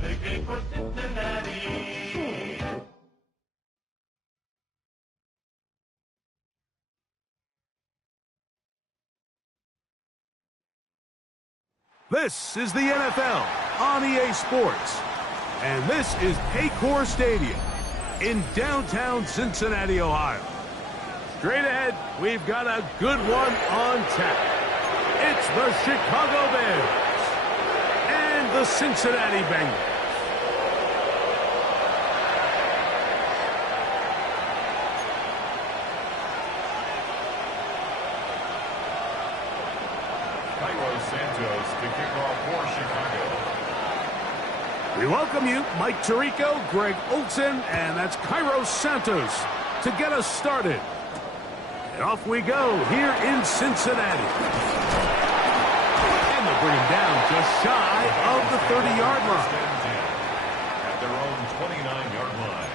big game for Cincinnati. This is the NFL on EA Sports, and this is Paycor Stadium in downtown Cincinnati, Ohio. Straight ahead, we've got a good one on tap. It's the Chicago Bears and the Cincinnati Bengals. Santos to kick off for Chicago. We welcome you, Mike Tirico, Greg Olson, and that's Cairo Santos to get us started. And off we go here in Cincinnati. And they'll bring him down just shy of the 30-yard line. At their own 29-yard line.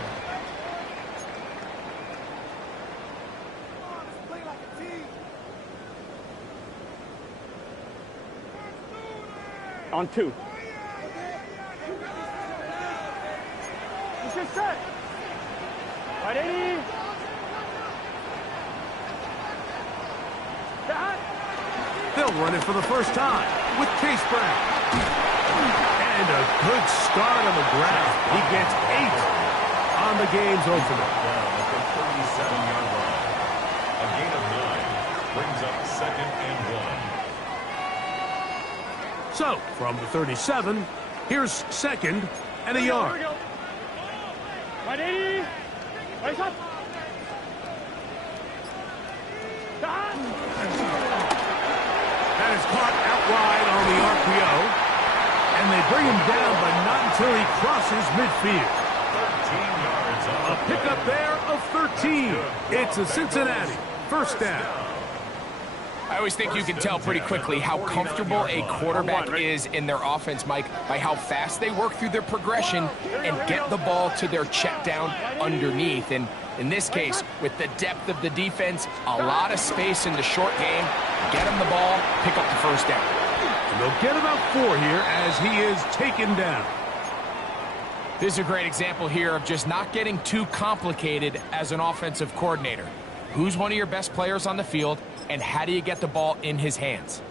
On 2. This is set. Right 80. They'll run it for the first time with Case Brown. And a good start on the ground. He gets 8 on the game's opener. Down at the 37-yard line. A gain of 9 brings up 2nd and 1. So, from the 37, here's 2nd and a yard. Here we go. Right 80. Right up. That is caught out wide on the RPO. And they bring him down, but not until he crosses midfield. 13 yards on A pickup there of 13. It's a Cincinnati first down. I always think you can tell pretty quickly how comfortable a quarterback is in their offense, Mike, by how fast they work through their progression and get the ball to their check down underneath. And in this case, with the depth of the defense, a lot of space in the short game, get him the ball, pick up the first down. And they'll get about 4 here as he is taken down. This is a great example here of just not getting too complicated as an offensive coordinator. Who's one of your best players on the field, and how do you get the ball in his hands?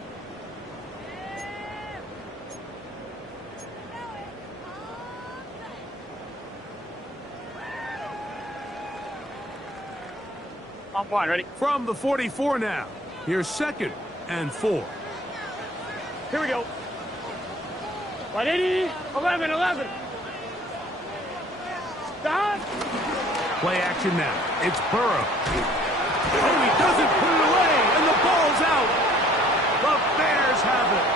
On 1, ready? From the 44 now, here's 2nd and 4. Here we go. Right 80. 11, 11. Stop. Play action now. It's Burrow. Oh, he doesn't put it away, and the ball's out. The Bears have it.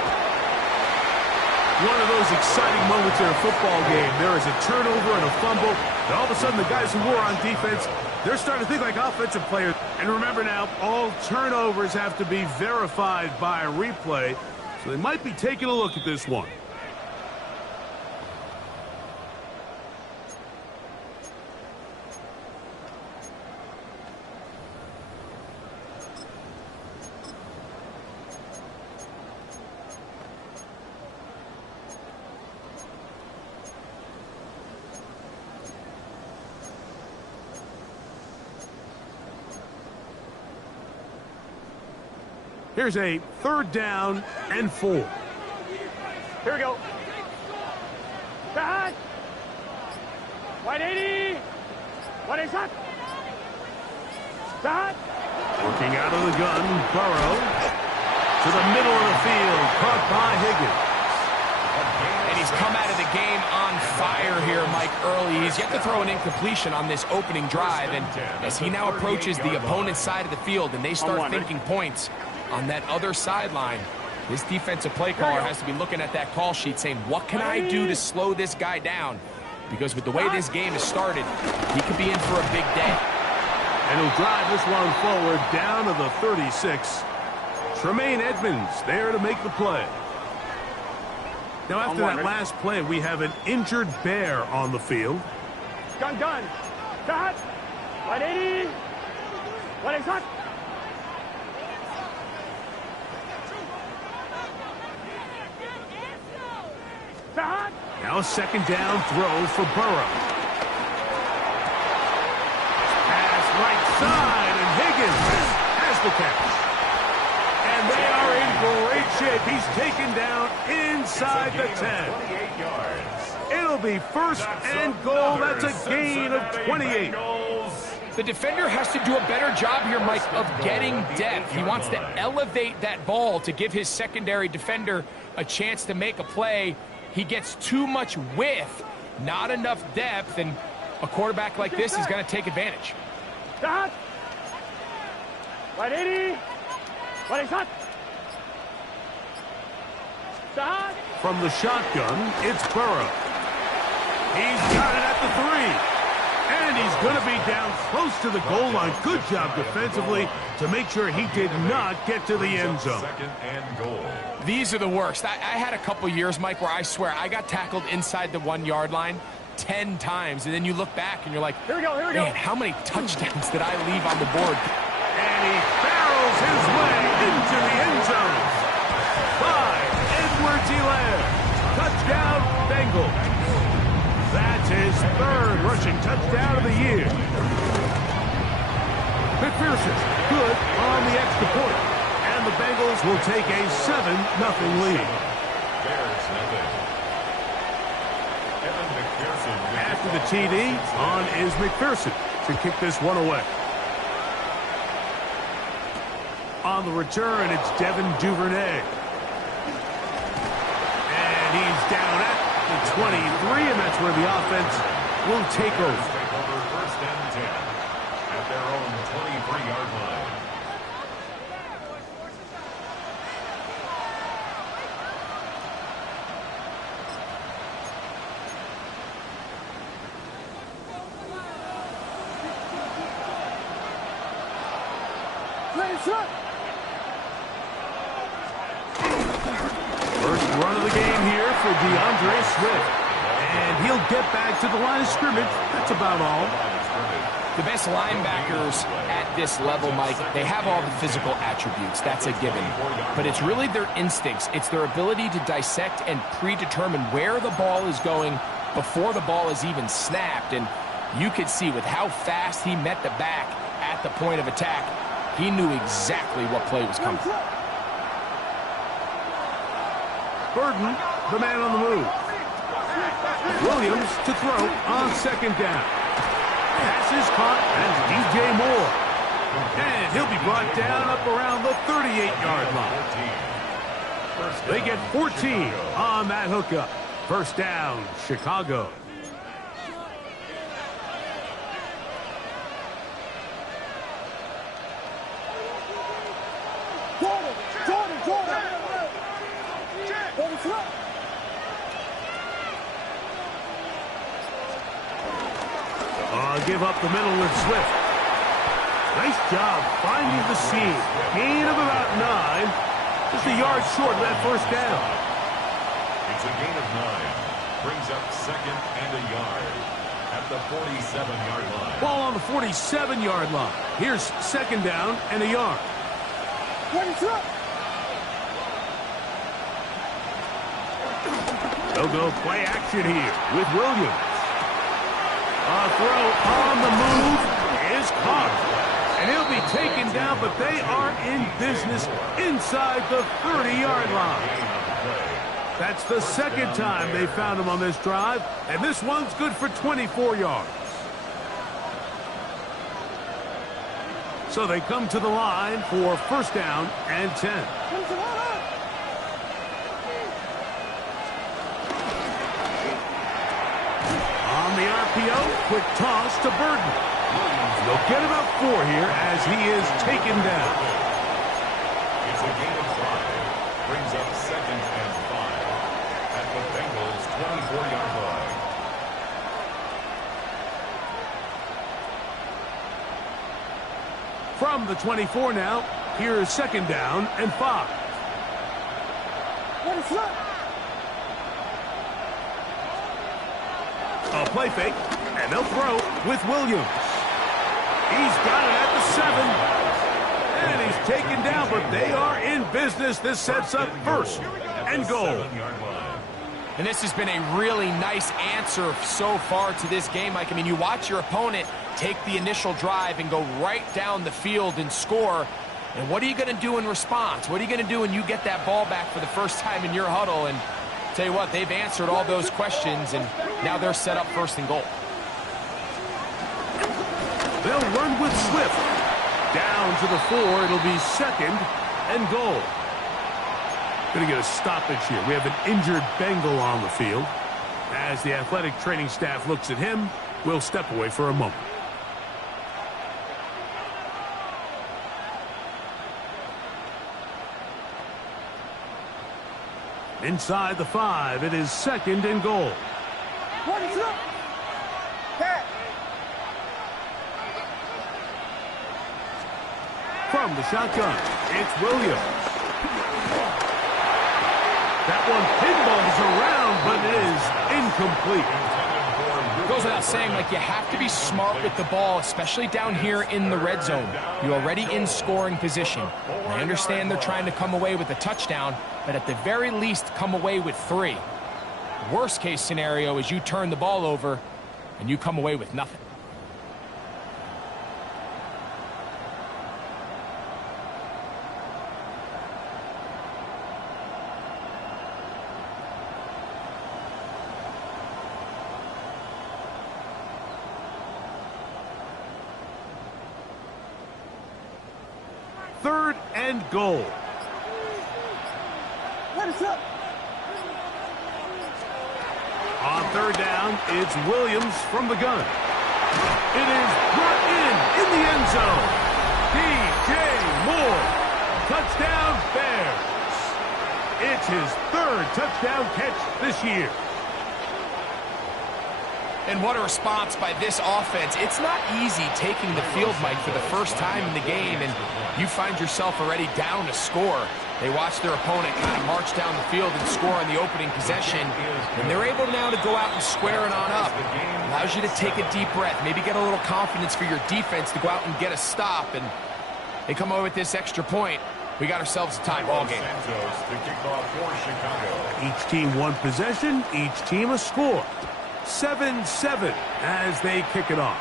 One of those exciting moments in a football game. There is a turnover and a fumble, and all of a sudden the guys who were on defense, they're starting to think like offensive players. And remember now, all turnovers have to be verified by a replay, so they might be taking a look at this one. Here's a 3rd down and 4. Here we go. Back. 180. 180. Back. Working out of the gun, Burrow to the middle of the field, caught by Higgins. And he's come out of the game on fire here, Mike, early. He's yet to throw an incompletion on this opening drive, and as he now approaches the opponent's side of the field and they start thinking points on that other sideline, this defensive play caller has to be looking at that call sheet saying, what can I do to slow this guy down? Because with the way this game is started, he could be in for a big day. And he'll drive this one forward down to the 36. Tremaine Edmonds there to make the play. Now, after that last play, we have an injured Bear on the field. Gun. Cut. 180. 180. Now Now a second down throw for Burrow. Pass right side, and Higgins has the catch. And they are in great shape. He's taken down inside the 10. 28 yards. It'll be first and goal. That's a gain of 28. The defender has to do a better job here, Mike, of getting depth. He wants to elevate that ball to give his secondary defender a chance to make a play. He gets too much width, not enough depth, and a quarterback like this is going to take advantage. Start. 180. What is that? Start. From the shotgun, it's Burrow. He's got it at the 3. And he's going to be down close to the goal line. Good job defensively to make sure he did not get to the end zone. Second and goal. These are the worst. I had a couple years, Mike, where I swear I got tackled inside the 1-yard line 10 times. And then you look back and you're like, Here we go. man, how many touchdowns did I leave on the board? And he barrels his way into the end zone. By Edwards-Helaire. Touchdown, Bengals. That's his third rushing touchdown of the year. McPherson, good on the extra point. And the Bengals will take a 7-0 lead. Bears nothing. Evan McPherson. After the TD, on is McPherson to kick this one away. On the return, it's Devin Duvernay. And he's down at the 23, and that's where the offense will take over. First and 10 at their own 23-yard line. First run of the game here for DeAndre Swift. And he'll get back to the line of scrimmage. That's about all. The best linebackers at this level, Mike, they have all the physical attributes. That's a given. But it's really their instincts. It's their ability to dissect and predetermine where the ball is going before the ball is even snapped. And you could see with how fast he met the back at the point of attack, he knew exactly what play was coming. Burden, the man on the move. Williams to throw on second down. Pass is caught, that's DJ Moore. And he'll be brought down up around the 38-yard line. They get 14 on that hookup. First down, Chicago. Give up the middle with Swift. Nice job finding the seam. Gain of about 9. Just a yard short of that first down. It's a gain of 9. Brings up second and a yard at the 47-yard line. Ball on the 47-yard line. Here's second down and a yard. They'll go play action here with Williams. A throw on the move is caught. And he'll be taken down, but they are in business inside the 30-yard line. That's the second time they found him on this drive, and this one's good for 24 yards. So they come to the line for first down and 10. The RPO, quick toss to Burden. They'll get about 4 here as he is taken down. It's a gain of 5. Brings up second and 5 at the Bengals' 24-yard line. From the 24 now, here's second down and 5. What is that? A play fake, and they'll throw with Williams. He's got it at the 7. And he's taken down, but they are in business. This sets up first and goal. And this has been a really nice answer so far to this game, Mike. I mean, you watch your opponent take the initial drive and go right down the field and score. And what are you going to do in response? What are you going to do when you get that ball back for the first time in your huddle? And tell you what, they've answered all those questions, and now they're set up first and goal. They'll run with Swift. Down to the 4, it'll be second and goal. Going to get a stoppage here. We have an injured Bengal on the field. As the athletic training staff looks at him, we'll step away for a moment. Inside the 5, it is second and goal. From the shotgun, it's Williams. That one pinballs around, but it is incomplete. Goes without saying, like, you have to be smart with the ball, especially down here in the red zone. You're already in scoring position. I understand they're trying to come away with a touchdown, but at the very least, come away with 3. Worst case scenario is you turn the ball over and you come away with nothing. Third and goal. On third down, it's Williams from the gun. It is brought in the end zone. DJ Moore. Touchdown Bears. It's his 3rd touchdown catch this year. And what a response by this offense. It's not easy taking the field, Mike, for the first time in the game, and you find yourself already down to score. They watch their opponent kind of march down the field and score on the opening possession, and they're able now to go out and square it on up. Allows you to take a deep breath, maybe get a little confidence for your defense to go out and get a stop, and they come away with this extra point. We got ourselves a tie ball game. Each team one possession, each team a score. 7-7 as they kick it off.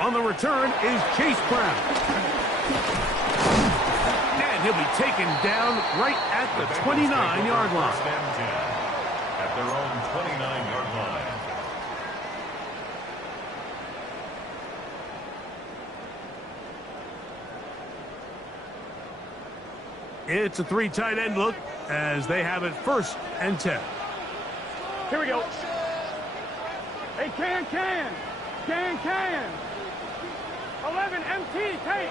On the return is Chase Brown. And he'll be taken down right at the 29-yard line. At their own 29-yard line. It's a 3 tight end look as they have it 1st and 10. Here we go. Hey, can. 11, MT, take.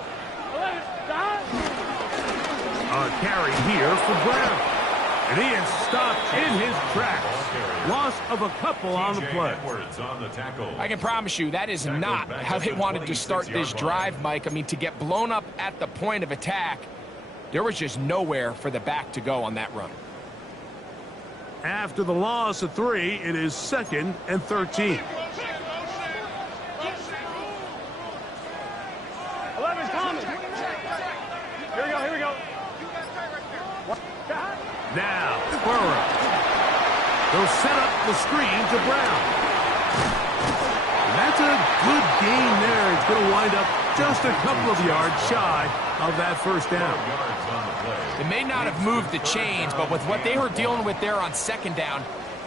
11, stop. A carry here for Brown. And he is stopped in his tracks. Loss of a couple on the play. I can promise you that is not how they wanted to start this drive, Mike. I mean, to get blown up at the point of attack, there was just nowhere for the back to go on that run. After the loss of 3, it is 2nd and 13. 11, Thomas. Here we go. Now, Burrow. They'll set up the screen to Brown. And that's a good gain there. It's going to wind up just a couple of yards shy of that 1st down. It may not have moved the chains, but with what they were dealing with there on 2nd down,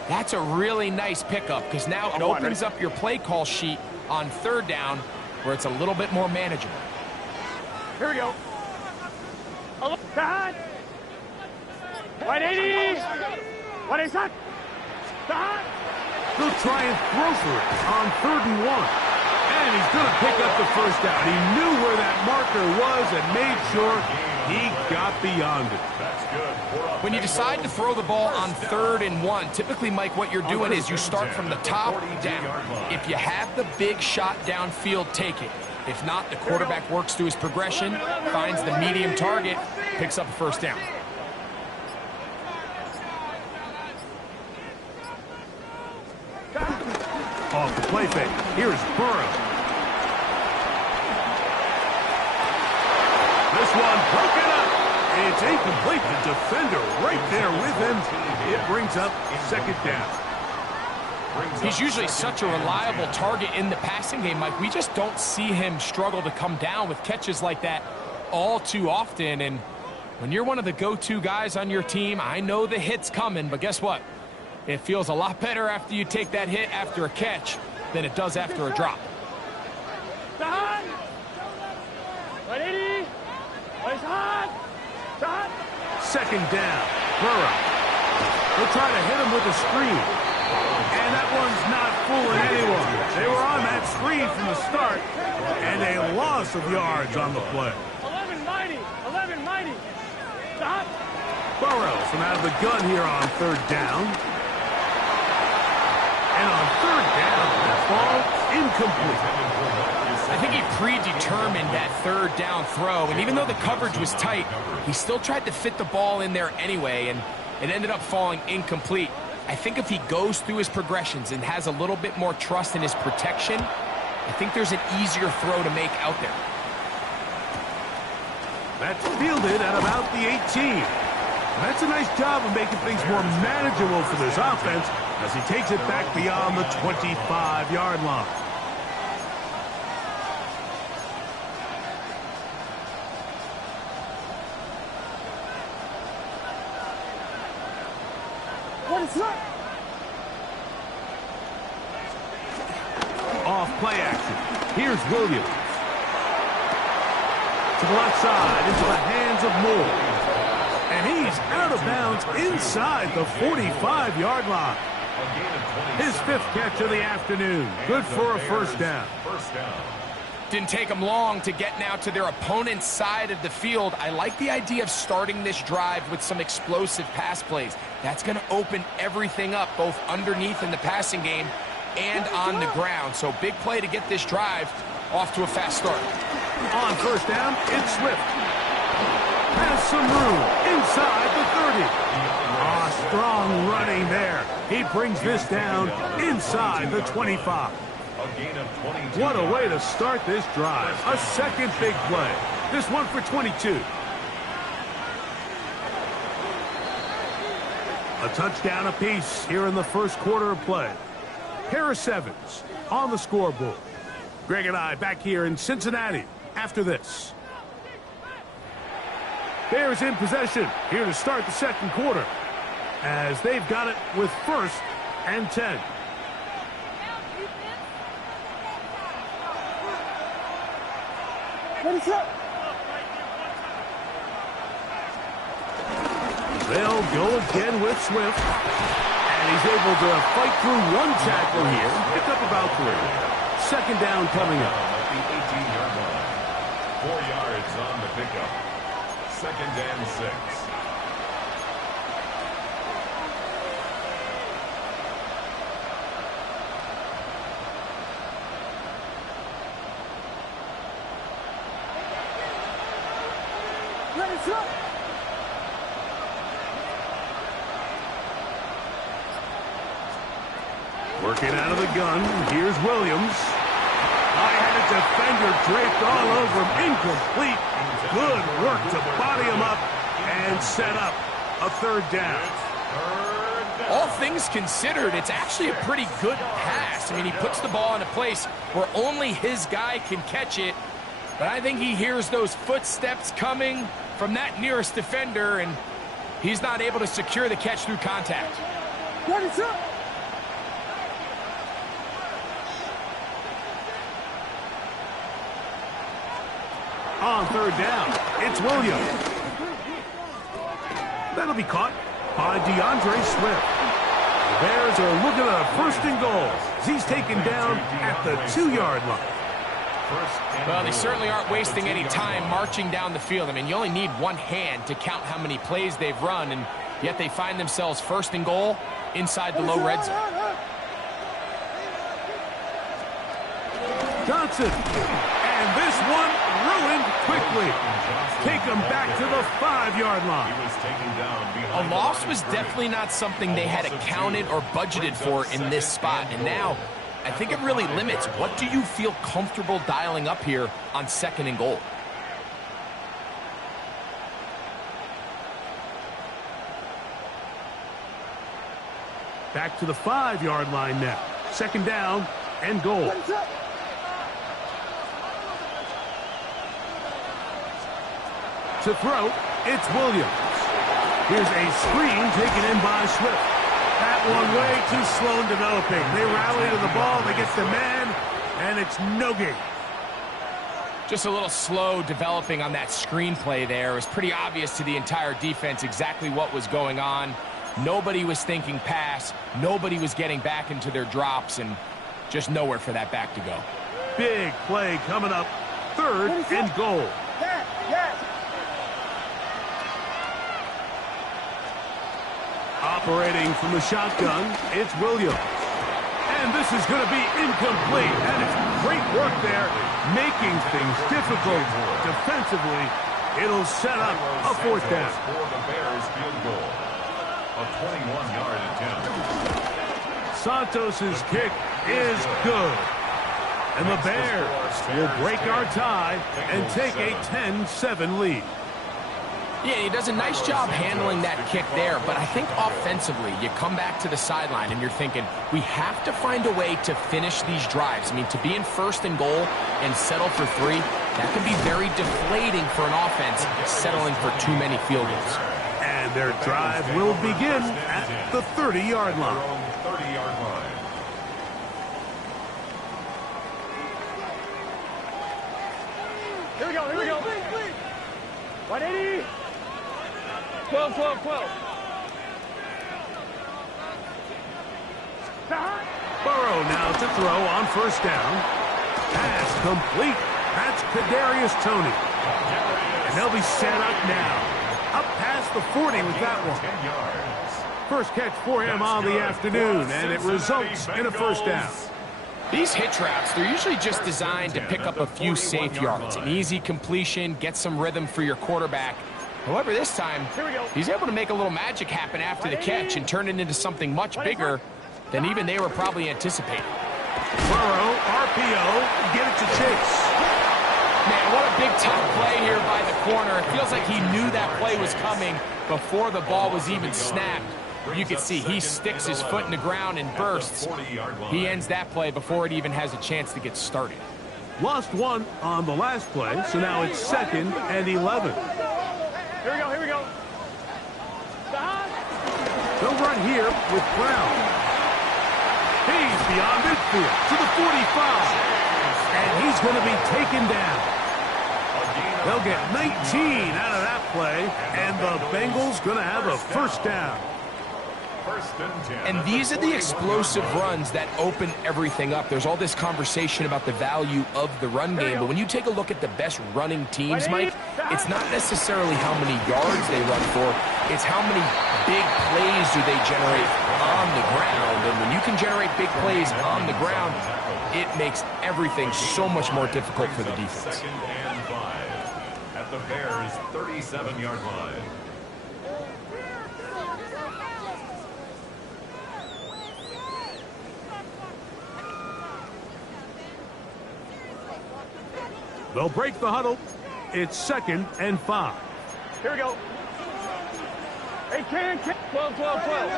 that's a really nice pickup because now it opens up your play call sheet on 3rd down where it's a little bit more manageable. Here we go. Side. 180. 180. Side. They'll try and throw for it on 3rd and 1. And he's going to pick up the 1st down. He knew where that marker was and made sure he got beyond it. When you decide to throw the ball on 3rd and 1, typically, Mike, what you're doing is you start from the top down. If you have the big shot downfield, take it. If not, the quarterback works through his progression, finds the medium target, picks up a 1st down. Off the play fake. Here's Burrow. This one broken up. It's incomplete. The defender right there with him. It brings up second down. He's usually such a reliable target in the passing game, Mike. We just don't see him struggle to come down with catches like that all too often. And when you're one of the go-to guys on your team, I know the hit's coming, but guess what? It feels a lot better after you take that hit after a catch than it does after a drop. Second down. Burrow. They'll try to hit him with a screen. And that one's not fooling anyone. They were on that screen from the start, and a loss of yards on the play. 11 mighty. Stop. Burrow from out of the gun here on third down. And on third down, that ball incomplete. I think he predetermined that third down throw, and even though the coverage was tight, he still tried to fit the ball in there anyway, and it ended up falling incomplete. I think if he goes through his progressions and has a little bit more trust in his protection, I think there's an easier throw to make out there. That's fielded at about the 18. That's a nice job of making things more manageable for this offense as he takes it back beyond the 25-yard line. Off play action. Here's Williams. To the left side, into the hands of Moore. And he's out of bounds inside the 45-yard line. His fifth catch of the afternoon. Good for a first down. Didn't take them long to get now to their opponent's side of the field. I like the idea of starting this drive with some explosive pass plays. That's going to open everything up, both underneath in the passing game and on the ground. So big play to get this drive off to a fast start. On first down, it's Swift. Has some room inside the 30. Strong running there. He brings this down inside the 25. What a way to start this drive. A second big play. This one for 22. A touchdown apiece here in the first quarter of play. Pair of sevens on the scoreboard. Greg and I back here in Cincinnati after this. Bears in possession here to start the second quarter as they've got it with first and 10. They'll go again with Swift. And he's able to fight through one tackle here. Pick up about 3. Second down coming up. At the 18-yard line. 4 yards on the pickup. Second and 6. Working out of the gun, here's Williams. I had a defender draped all over him, incomplete. Good work to body him up and set up a third down. All things considered, it's actually a pretty good pass. I mean, he puts the ball in a place where only his guy can catch it. But I think he hears those footsteps coming from that nearest defender, and he's not able to secure the catch through contact. What is up? On third down, it's Williams. That'll be caught by DeAndre Swift. The Bears are looking at a first and goal. He's taken down at the 2-yard line. Well, they certainly aren't wasting any time marching down the field. I mean, you only need one hand to count how many plays they've run, and yet they find themselves first and goal inside the low red zone. Johnson. And this one ruined quickly. Take them back to the 5-yard line. A loss was definitely not something they had accounted or budgeted for in this spot. And now, I think it really limits. What do you feel comfortable dialing up here on second and goal? Back to the 5-yard line now. Second down and goal. To throw, it's Williams. Here's a screen taken in by Swift. That one way too slow in developing. They rally to the ball, they get the man, and it's no gain. Just a little slow developing on that screenplay there. It was pretty obvious to the entire defense exactly what was going on. Nobody was thinking pass. Nobody was getting back into their drops, and just nowhere for that back to go. Big play coming up. Third and goal. Operating from the shotgun, it's Williams. And this is going to be incomplete. And it's great work there, making things difficult defensively. It'll set up a fourth down. For the Bears field goal. A 21-yard attempt. Santos's kick is good. And the Bears will break our tie and take a 10-7 lead. Yeah, he does a nice job handling that kick there, but I think offensively, you come back to the sideline and you're thinking, we have to find a way to finish these drives. I mean, to be in first and goal and settle for 3, that can be very deflating for an offense settling for too many field goals. And their drive will begin at the 30-yard line. 30-yard line. Here we go, here we go. 180. 12, 12, 12. Burrow now to throw on first down. Pass complete. That's Kadarius Toney. And they'll be set up now. Up past the 40 with that one. 10 yards. First catch for him on the afternoon, and it results in a first down. These hitch routes, they're usually just designed to pick up a few safe yards. An easy completion, get some rhythm for your quarterback. However, this time, he's able to make a little magic happen after the catch and turn it into something much bigger than even they were probably anticipating. Burrow, RPO, get it to Chase. Man, what a big tough play here by the corner. It feels like he knew that play was coming before the ball was even snapped. You can see he sticks his foot in the ground and bursts. He ends that play before it even has a chance to get started. Lost one on the last play, so now it's second and 11. Here we go, here we go. They'll run here with Brown. He's beyond midfield to the 45. And he's going to be taken down. They'll get 19 out of that play, and the Bengals going to have a first down. And these are the explosive runs that open everything up. There's all this conversation about the value of the run game, but when you take a look at the best running teams, Mike, it's not necessarily how many yards they run for, it's how many big plays do they generate on the ground. And when you can generate big plays on the ground, it makes everything so much more difficult for the defense. Second and 5 at the Bears' 37-yard line. They'll break the huddle. It's second and 5. Here we go. Hey, can 12, 12, 12.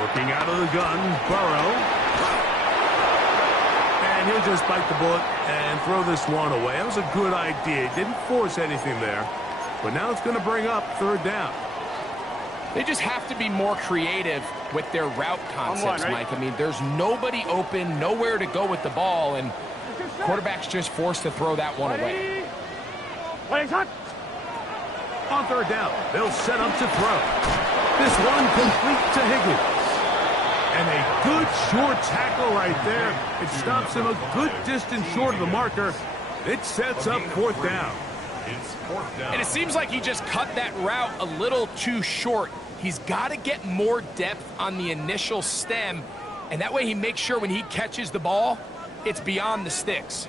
Working out of the gun, Burrow. And he'll just bite the bullet and throw this one away. That was a good idea. Didn't force anything there. But now it's going to bring up third down. They just have to be more creative with their route concepts, Mike. I mean, there's nobody open, nowhere to go with the ball, and quarterback's just forced to throw that one away. On third down, they'll set up to throw. This one complete to Higgins. And a good short tackle right there. It stops him a good distance short of the marker. It sets up fourth down. It's fourth down. And it seems like he just cut that route a little too short. He's got to get more depth on the initial stem, and that way he makes sure when he catches the ball, it's beyond the sticks.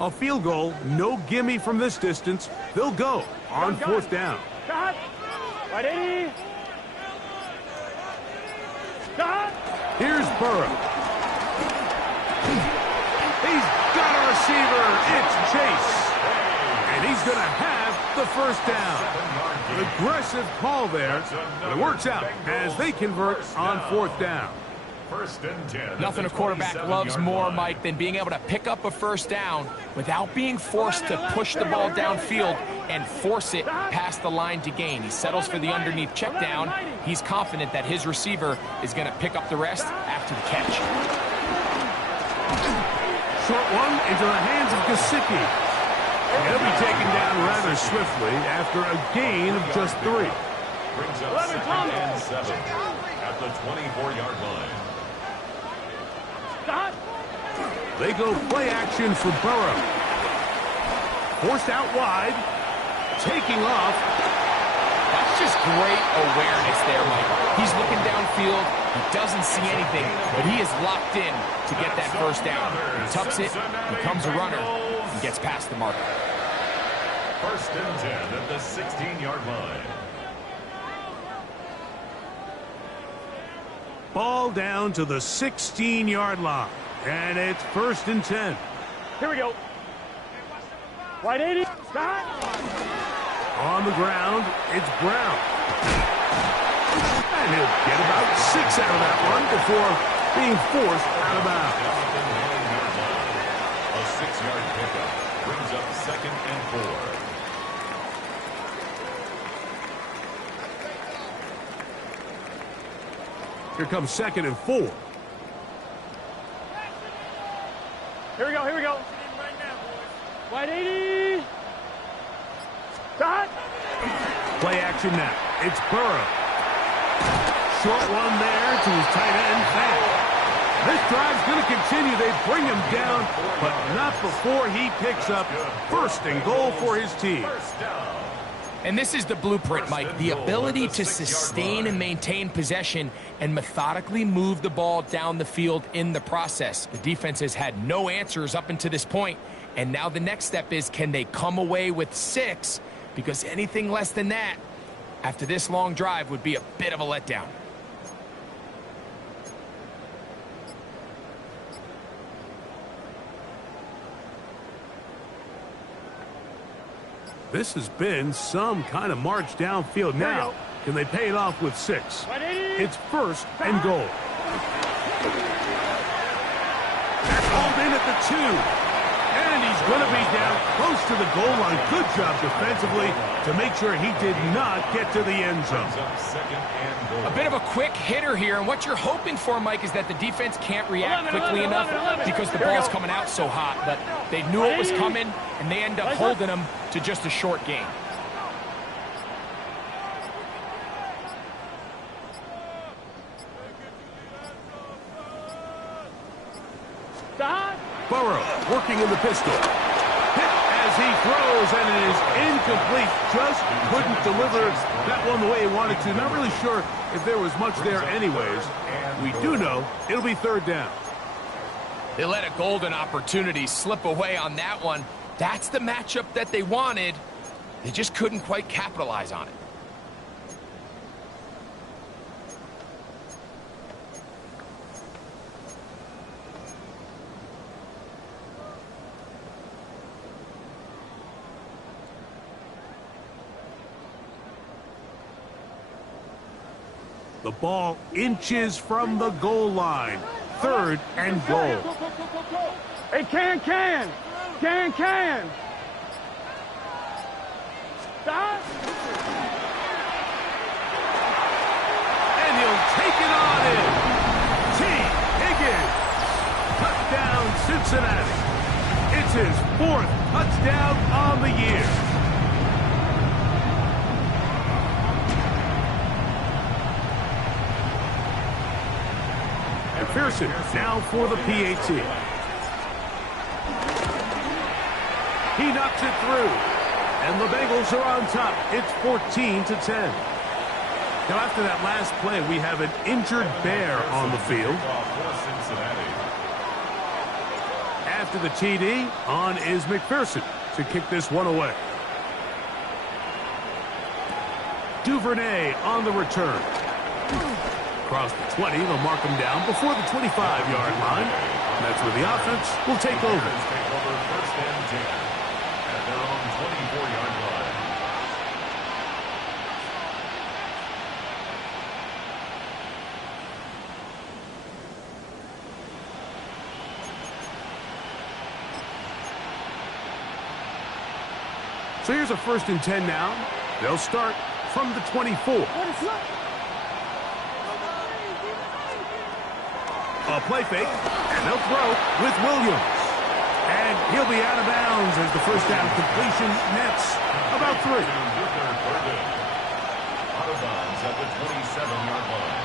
A field goal, no gimme from this distance. They'll go on fourth down. Cut. Right 80. Cut. Here's Burrow. He's got a receiver. It's Chase. And he's going to have the first down. Aggressive call there. But it works out as they convert on fourth down. First and 10. Nothing a quarterback loves more, Mike, than being able to pick up a first down without being forced to push the ball downfield and force it past the line to gain. He settles for the underneath check down. He's confident that his receiver is going to pick up the rest after the catch. Short one into the hands of Gesicki. He'll be taken down rather swiftly after a gain of just 3. Brings up second and 7 at the 24-yard line. They go play action for Burrow. Forced out wide. Taking off. That's just great awareness there, Mike. He's looking downfield. He doesn't see anything, but he is locked in to get that first down. He tucks it, becomes a runner, and gets past the marker. First and 10 at the 16-yard line. Ball down to the 16-yard line. And it's first and 10. Here we go. Right 80. Stop. On the ground, it's Brown. And he'll get about 6 out of that one before being forced out of bounds. A 6-yard pickup brings up second and 4. Here comes second and 4. Here we go. Here we go. Right 80. Stop. Play action now. It's Burrow. Short one there to his tight end, Fan. This drive's going to continue. They bring him down, but not before he picks up first and goal for his team. And this is the blueprint, Mike. The ability to sustain and maintain possession and methodically move the ball down the field in the process. The defense has had no answers up until this point, and now the next step is, can they come away with 6? Because anything less than that, after this long drive, would be a bit of a letdown. This has been some kind of march downfield. Now, can they pay it off with 6? It's first and goal. That's hauled in at the 2. And he's going to be down close to the goal line. Good job defensively to make sure he did not get to the end zone. A bit of a quick hitter here, and what you're hoping for, Mike, is that the defense can't react quickly enough because the ball's coming out so hot. But they knew it was coming, and they end up holding him to just a short gain. Burrow working in the pistol. Hit as he throws, and it is incomplete. Just couldn't deliver that one the way he wanted to. Not really sure if there was much there anyways. We do know it'll be third down. They let a golden opportunity slip away on that one. That's the matchup that they wanted. They just couldn't quite capitalize on it. The ball inches from the goal line. Third and goal. Hey, can. Stop. And he'll take it on in. T. Higgins. Touchdown, Cincinnati. It's his 4th touchdown on the year. Pearson now for the PAT. He knocks it through. And the Bengals are on top. It's 14-10. Now after that last play, we have an injured Bear on the field. After the TD, on is McPherson to kick this one away. Duvernay on the return. Across the 20, they'll mark him down before the 25-yard line. And that's where the offense will take over. First and 10 at their own 24-yard line. So here's a 1st and 10 now. They'll start from the 24. A play fake, and they'll throw with Williams. And he'll be out of bounds as the first down completion nets about 3. Out of bounds at the 27-yard line.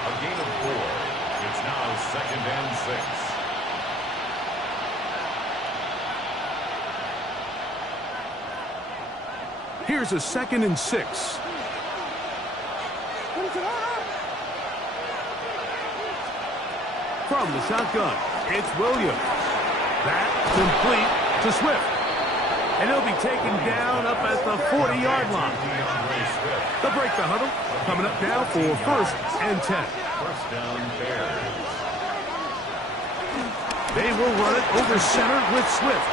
A gain of 4. It's now 2nd and 6. Here's a 2nd and 6. From the shotgun, it's Williams. That complete to Swift. And he'll be taken down up at the 40-yard line. They'll break the huddle. Coming up now for 1st and 10. First down, Bears. They will run it over center with Swift.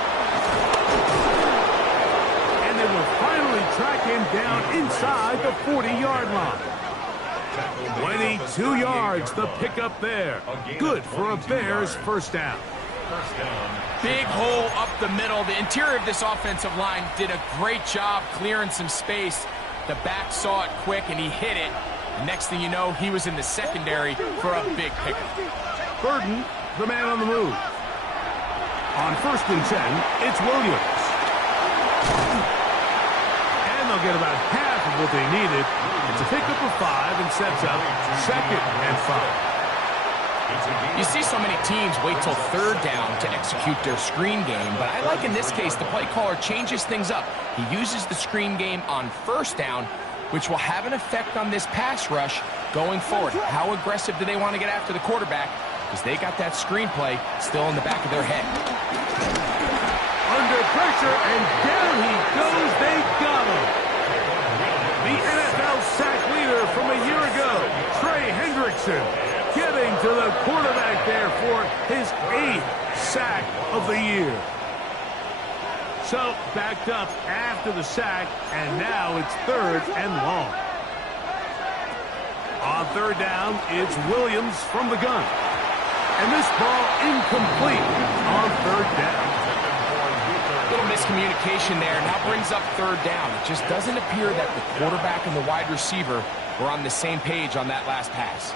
And they will finally track him down inside the 40-yard line. 22 yards, the pickup there. Good for a Bears first down. Big hole up the middle. The interior of this offensive line did a great job clearing some space. The back saw it quick, and he hit it. The next thing you know, he was in the secondary for a big pickup. Burden, the man on the move. On 1st and 10, it's Williams. And they'll get about half of what they needed. It's a pickup of 5 and sets up 2nd and 5. You see so many teams wait till 3rd down to execute their screen game, but I like in this case the play caller changes things up. He uses the screen game on 1st down, which will have an effect on this pass rush going forward. How aggressive do they want to get after the quarterback? Because they got that screen play still in the back of their head. Under pressure, and down he goes. They got him. The NFL sack leader from a year ago, Trey Hendrickson, getting to the quarterback there for his 8th sack of the year. So, backed up after the sack, and now it's 3rd and long. On 3rd down, it's Williams from the gun. And this ball incomplete on 3rd down. Little miscommunication there. Now brings up 3rd down. It just doesn't appear that the quarterback and the wide receiver were on the same page on that last pass.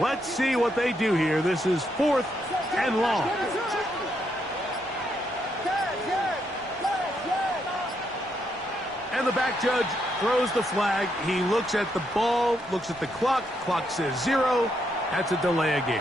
Let's see what they do here. This is 4th and long. And the back judge throws the flag. He looks at the ball, looks at the clock. Clock says 0. That's a delay of game.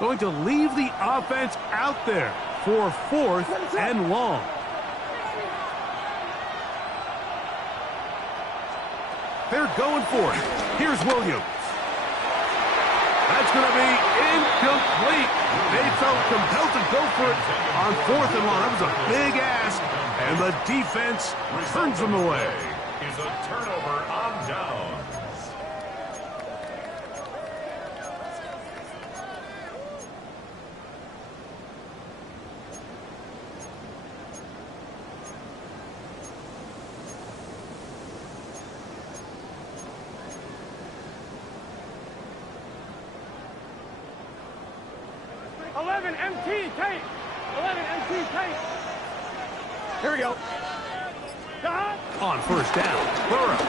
Going to leave the offense out there for 4th and long. They're going for it. Here's Williams. That's going to be incomplete. They felt compelled to go for it on 4th and long. That was a big ask, and the defense turns them away. Is a turnover on downs. 11 MT tape. 11 MT tape. Here we go. On first down, Burrow.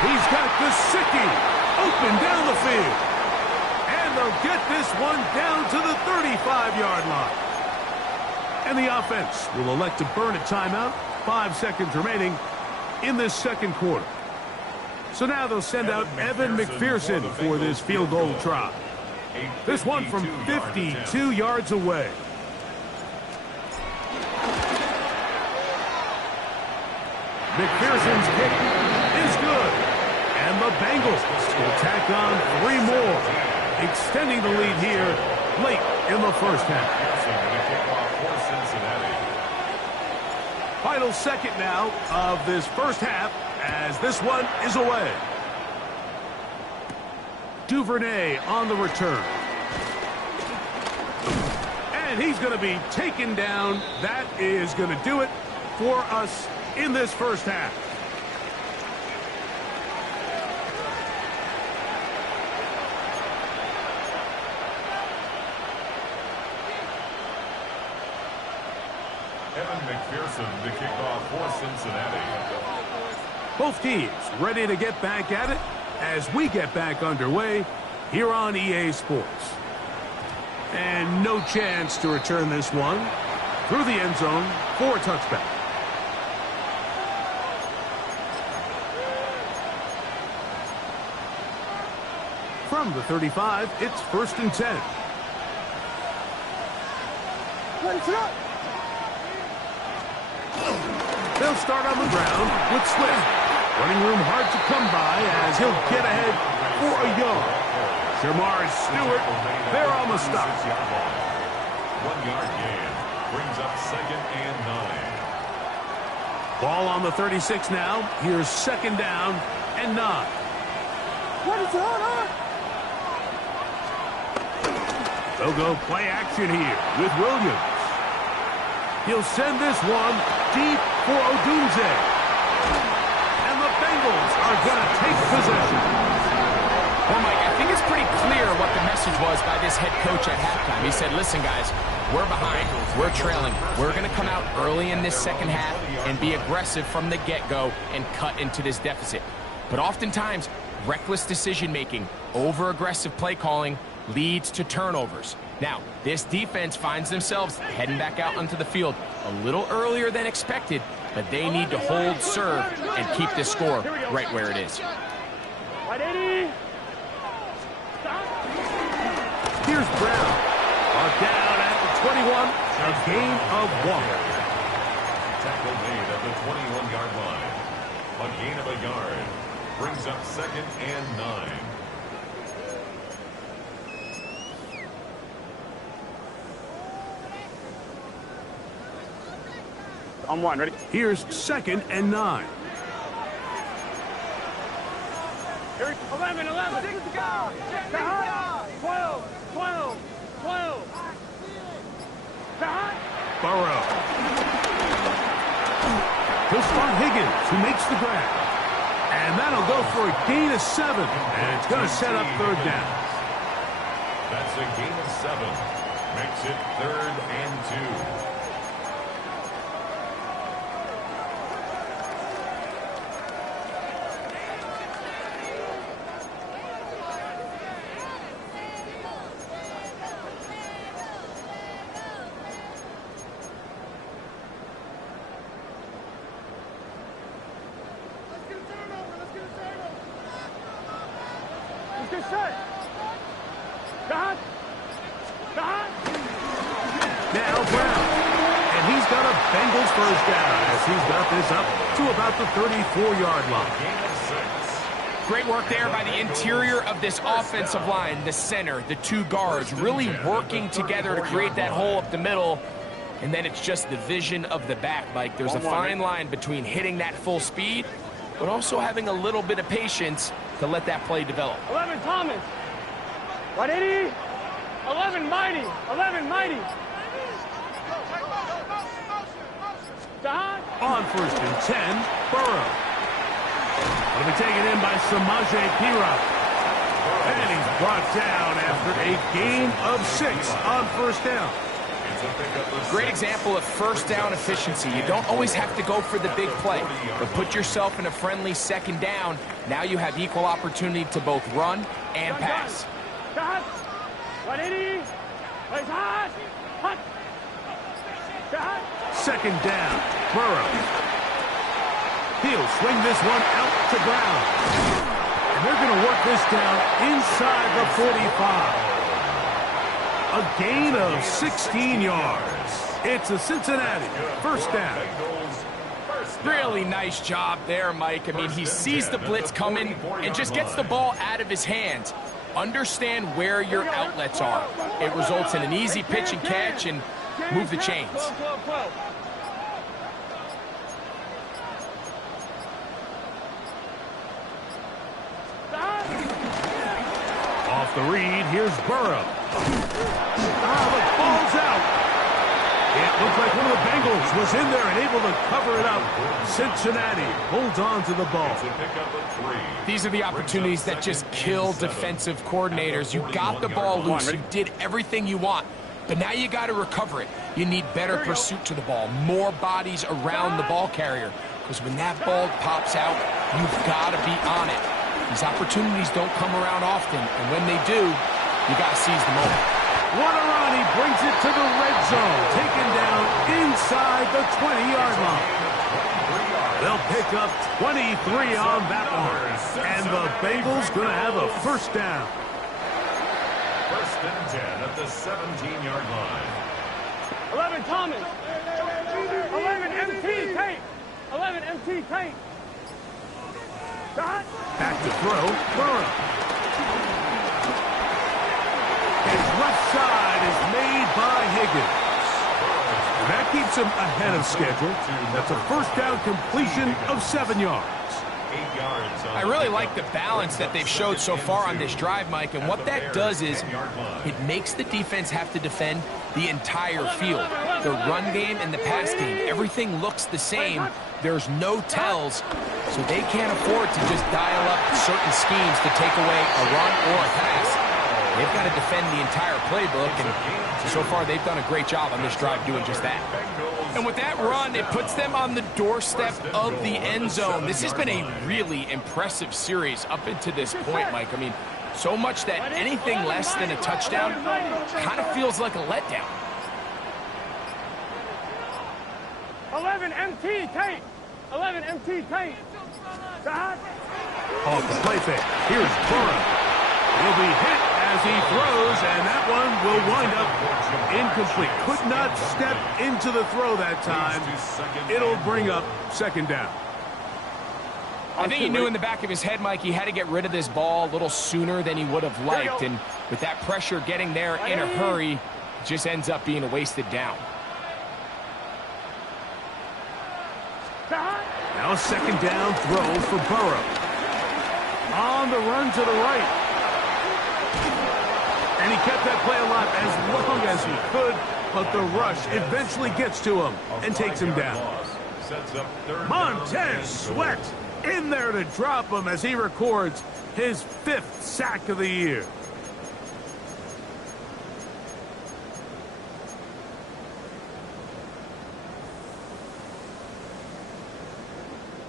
He's got Gesicki open down the field. And they'll get this one down to the 35-yard line. And the offense will elect to burn a timeout. 5 seconds remaining in this second quarter. So now they'll send out Evan McPherson for this field goal try. This one from 52 yards away. McPherson's kick is good. And the Bengals will tack on 3 more, extending the lead here late in the first half. Final second now of this first half as this one is away. Duvernay on the return. And he's going to be taken down. That is going to do it for us in this first half. Evan McPherson, the kickoff for Cincinnati. Both teams ready to get back at it as we get back underway here on EA Sports. And no chance to return this one through the end zone for a touchback. From the 35, it's 1st and 10. They'll start on the ground with Swift. Running room hard to come by as he'll get ahead for a yard. Jamar Stewart there on the stop. 1-yard gain brings up 2nd and 9. Ball on the 36 now. Here's 2nd down and 9. What is going on? They'll go play action here with Williams. He'll send this one deep for Odunze. And the Bengals are going to take possession. Well, Mike, I think it's pretty clear what the message was by this head coach at halftime. He said, listen, guys, we're behind. We're trailing. We're going to come out early in this second half and be aggressive from the get-go and cut into this deficit. But oftentimes, reckless decision-making, over-aggressive play calling leads to turnovers. Now, this defense finds themselves heading back out onto the field a little earlier than expected, but they need to hold serve and keep this score right where it is. Here's Brown. Brought down at the 21, a gain of 1. Tackle made at the 21-yard line. A gain of a yard brings up 2nd and 9. On 1, ready? Here's 2nd and 9. Here, 11, 11. 6 to go. 12, 12, 12. Burrow. He'll start Higgins, who makes the grab. And that'll go for a gain of 7. And it's going to set up 3rd down. That's a gain of 7. Makes it 3rd and 2. Now Brown. And he's got a Bengals first down as he's got this up to about the 34-yard line. Great work there by the interior of this offensive line, the center, the 2 guards, really working together to create that hole up the middle. And then it's just the vision of the back. Like, there's a fine line between hitting that full speed, but also having a little bit of patience to let that play develop. 11, Thomas. 180. 11, Mighty. 11, Mighty. On 1st and 10, Burrow. It'll be taken in by Samaje Perine. And he's brought down after a gain of 6 on first down. Great example of first down efficiency. You don't always have to go for the big play, but put yourself in a friendly second down. Now you have equal opportunity to both run and pass. Second down, Burrow. He'll swing this one out to Brown. And they're going to work this down inside the 45. A gain of 16 yards. It's a Cincinnati first down. Really nice job there, Mike. I mean, he sees the blitz coming and just gets the ball out of his hands. Understand where your outlets are. It results in an easy pitch and catch and move the chains. Off the read, here's Burrow. The ball's out. It looked like one of the Bengals was in there and able to cover it up. Cincinnati holds on to the ball. These are the opportunities that just kill defensive coordinators. You got the ball loose. You did everything you want. But now you got to recover it. You need better pursuit to the ball, more bodies around the ball carrier. Because when that ball pops out, you've got to be on it. These opportunities don't come around often, and when they do, you got to seize the moment. What a run. He brings it to the red zone, taken down inside the 20-yard line. They'll pick up 23 on that one, and the Bengals going to have a first down. First and 10 at the 17-yard line. 11 Thomas. 11 MT Tate. 11 MT Tate. Back to throw, Burrow. His left side is made by Higgins. And that keeps him ahead of schedule. That's a first down completion of 7 yards. I really like the balance that they've showed so far on this drive, Mike, and what that does is it makes the defense have to defend the entire field. The run game and the pass game, everything looks the same. There's no tells, so they can't afford to just dial up certain schemes to take away a run or a pass. They've got to defend the entire playbook, and so far they've done a great job on this drive doing just that. And with that run, it puts them on the doorstep of the end zone. This has been a really impressive series up until this point, Mike. I mean, so much that anything less than a touchdown kind of feels like a letdown. 11 MT Tate. 11 MT Tate. Off the play fake. Here's Burrow. He'll be hit as he throws, and that one will wind up incomplete. Could not step into the throw that time. It'll bring up second down. I think he knew in the back of his head, Mike, he had to get rid of this ball a little sooner than he would have liked. And with that pressure getting there in a hurry, it just ends up being a wasted down. Now a second down throw for Burrow. On the run to the right. And he kept that play alive as long as he could, but the rush eventually gets to him and takes him down. Montez Sweat in there to drop him as he records his 5th sack of the year.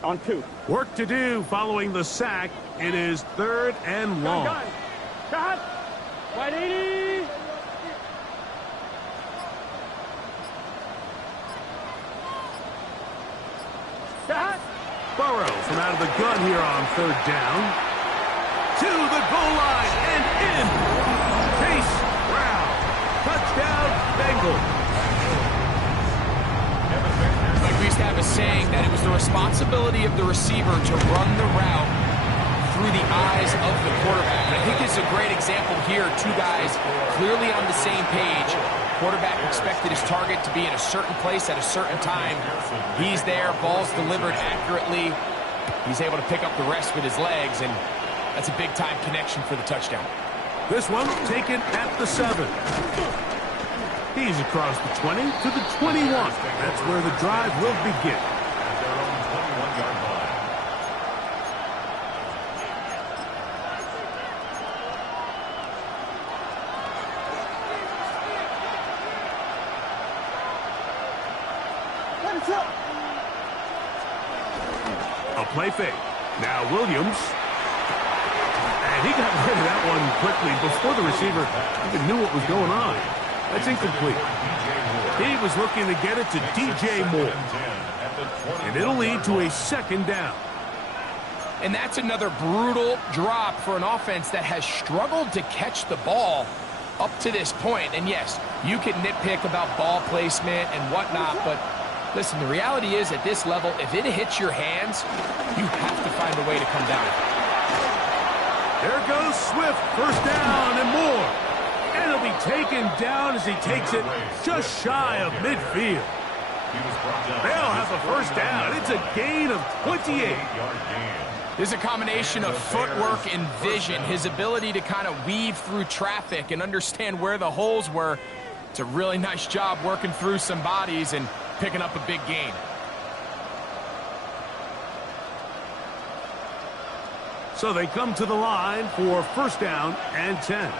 On 2. Work to do following the sack. It is 3rd and long. Shot. 180. Shot. Burrow from out of the gun here on 3rd down. To the goal line and in. Chase Brown. Touchdown, Bengals. Like we used to have a saying that it was the responsibility of the receiver to run the route through the eyes of the quarterback. And I think this is a great example here. 2 guys clearly on the same page. Quarterback expected his target to be in a certain place at a certain time. He's there, ball's delivered accurately. He's able to pick up the rest with his legs, and that's a big-time connection for the touchdown. This one taken at the 7. He's across the 20 to the 21. That's where the drive will begin. At their own 21-yard line. A play fake. Now Williams. And he got rid of that one quickly before the receiver even knew what was going on. That's incomplete. He was looking to get it to DJ Moore. And it'll lead to a second down. And that's another brutal drop for an offense that has struggled to catch the ball up to this point. And yes, you can nitpick about ball placement and whatnot, but listen, the reality is at this level, if it hits your hands, you have to find a way to come down. There goes Swift, first down and more. And he'll be taken down as he takes it just shy of midfield. They'll have a first down. It's a gain of 28. There's a combination of footwork and vision, his ability to kind of weave through traffic and understand where the holes were. It's a really nice job working through some bodies and picking up a big gain. So they come to the line for first down and 10.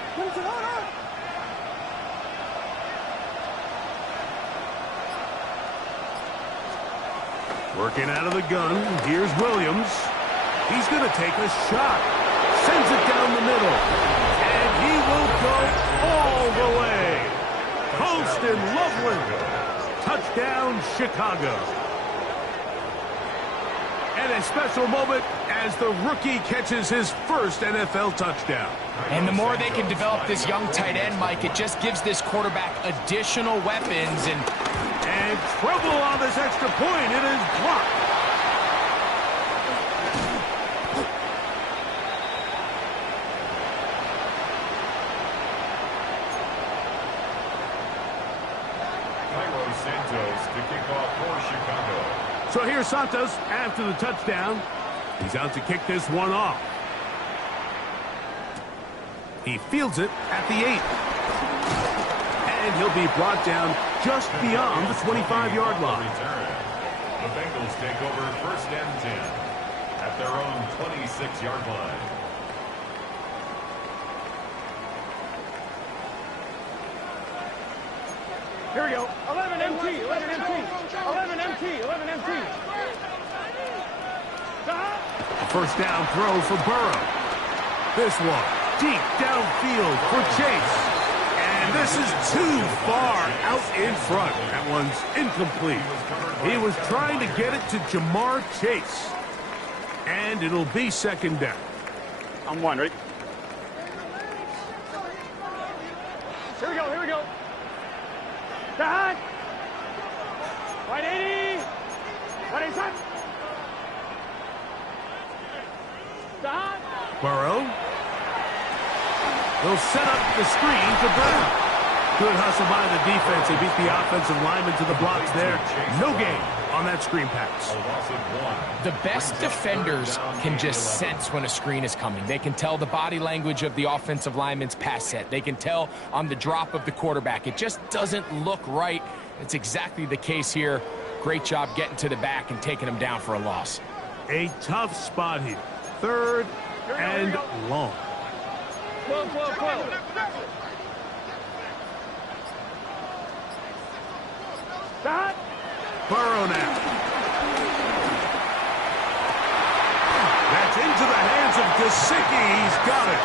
Working out of the gun, here's Williams. He's going to take a shot. Sends it down the middle. And he will go all the way. Post and Loveland. Touchdown, Chicago. And a special moment as the rookie catches his first NFL touchdown. And the more they can develop this young tight end, Mike, it just gives this quarterback additional weapons. And trouble on this extra point. It is blocked. So here's Santos after the touchdown. He's out to kick this one off. He fields it at the 8. And he'll be brought down just beyond the 25-yard line. The Bengals take over first and 10 at their own 26-yard line. Here we go. 11 MT, 11 MT, 11 MT, 11 MT. A first down throw for Burrow. This one deep downfield for Chase. And this is too far out in front. That one's incomplete. He was trying to get it to Jamar Chase. And it'll be second down. I'm one, ready? Here we go, here we go. Dad! 180! 187! Dad! Burrow. They'll set up the screen to Brown. Good hustle by the defense. They beat the offensive lineman to the blocks there. No gain on that screen pass. The best defenders can just sense when a screen is coming. They can tell the body language of the offensive lineman's pass set. They can tell on the drop of the quarterback. It just doesn't look right. It's exactly the case here. Great job getting to the back and taking him down for a loss. A tough spot here. Third and long. 12, 12, 12. Dad! Burrow now. That's into the hands of Gesicki. He's got it.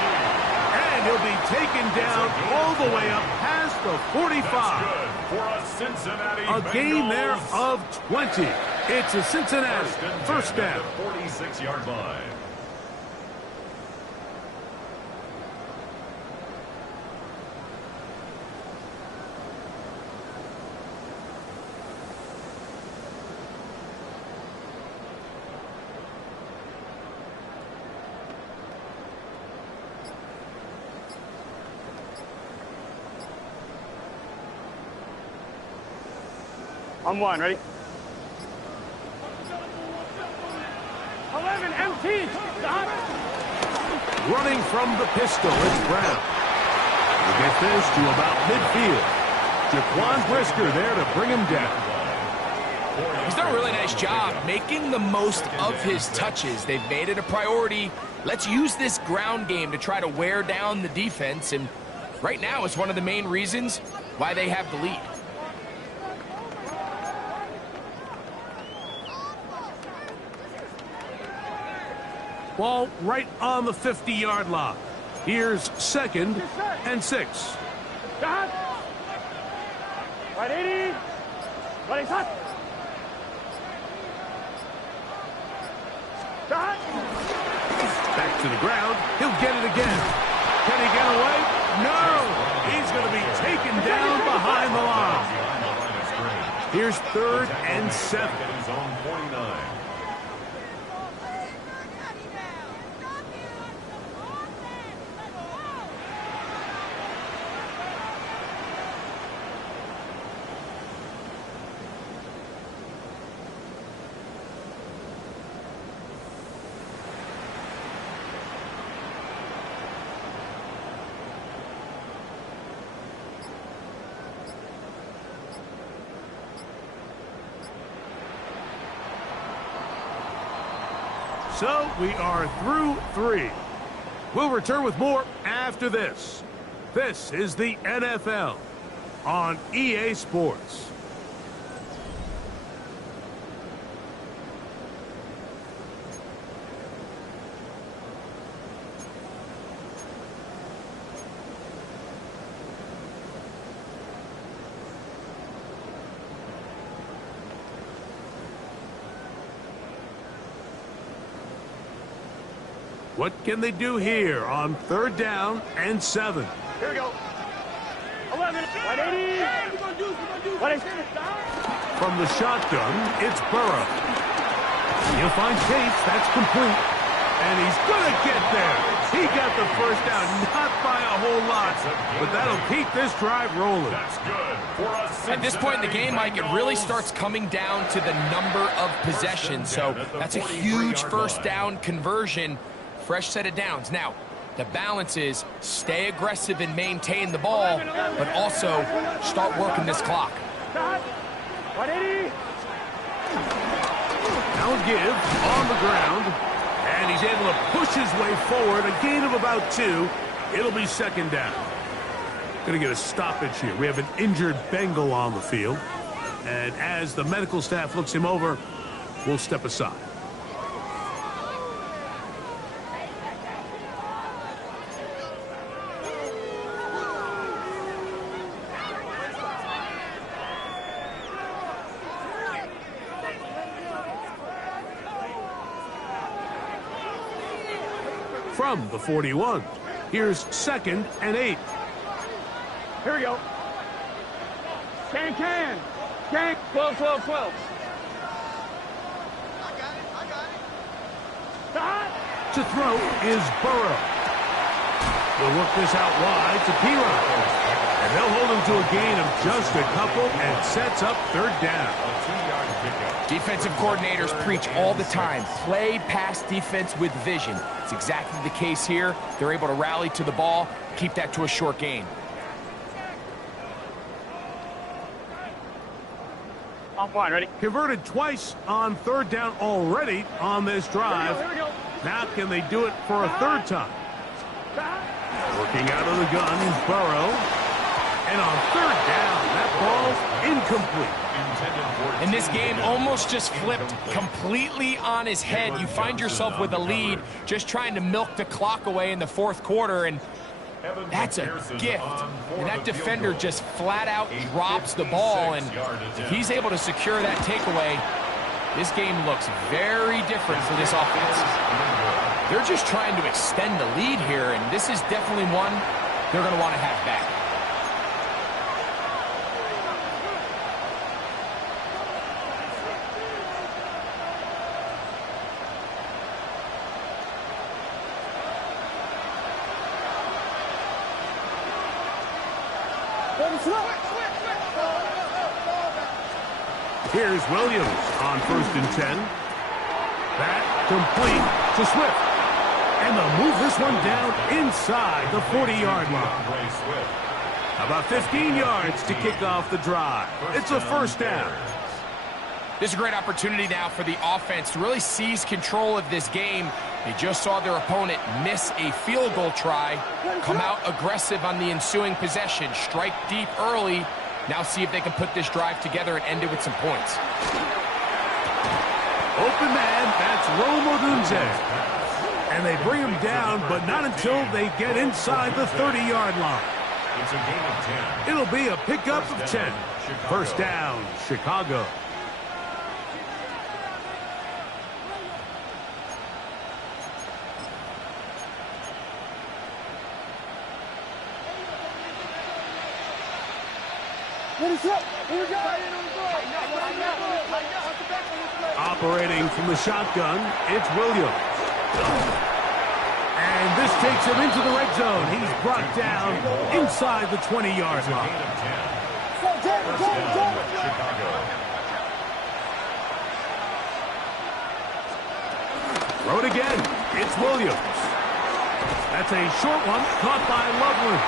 And he'll be taken down all the way up past the 45. A gain there of 20. It's a Cincinnati first down. 46-yard line. I'm one, ready? 11 MT! Running from the pistol, it's Brown. He'll get this to about midfield. Jaquan Brisker there to bring him down. He's done a really nice job making the most of his touches. They've made it a priority. Let's use this ground game to try to wear down the defense, and right now it's one of the main reasons why they have the lead. Ball right on the 50-yard line. Here's 2nd and 6. Start. Right 80. Right hot. Start. Back to the ground. He'll get it again. Can he get away? No. He's going to be taken down behind the line. Here's 3rd and 7. His own 49. So we are through 3. We'll return with more after this. This is the NFL on EA Sports. What can they do here on 3rd down and 7? Here we go. 11. 180. What is it? From the shotgun, it's Burrow. He'll find Chase. That's complete. And he's going to get there. He got the first down, not by a whole lot, but that'll keep this drive rolling. That's good. At this point in the game, Mike, it really starts coming down to the number of possessions. So that's a huge first down conversion. Fresh set of downs. Now, the balance is stay aggressive and maintain the ball, but also start working this clock. 180. Now give on the ground, and he's able to push his way forward, a gain of about 2. It'll be 2nd down. Going to get a stoppage here. We have an injured Bengal on the field, and as the medical staff looks him over, we'll step aside. From the 41, here's 2nd and 8. Here we go. Can. 12. To throw is Burrow. He'll work this out wide to P-Rod. And they'll hold him to a gain of just a couple and sets up 3rd down. Defensive coordinators preach all the time, play pass defense with vision. It's exactly the case here. They're able to rally to the ball, keep that to a short gain. I'm fine, ready? Converted twice on 3rd down already on this drive. Here we go. Now can they do it for a 3rd time? Working out of the gun, Burrow. And on 3rd down, that ball's incomplete. And this game almost just flipped completely on his head. You find yourself with a lead, just trying to milk the clock away in the 4th quarter, and that's a gift. And that defender just flat out drops the ball, and if he's able to secure that takeaway, this game looks very different for this offense. They're just trying to extend the lead here, and this is definitely one they're going to want to have back. Here's Williams on 1st and 10. That complete to Swift. And they'll move this one down inside the 40-yard line. About 15 yards to kick off the drive. It's a 1st down. This is a great opportunity now for the offense to really seize control of this game. They just saw their opponent miss a field goal try, come out aggressive on the ensuing possession, strike deep early. Now see if they can put this drive together and end it with some points. Open man, that's Rome Odunze. And they bring him down, but not until they get inside the 30-yard line. It's a gain of 10. It'll be a pickup of 10. First down, Chicago. Operating from the shotgun, it's Williams. And this takes him into the red zone. He's brought down inside the 20-yard line. Throw it again. It's Williams. That's a short one caught by Loveland.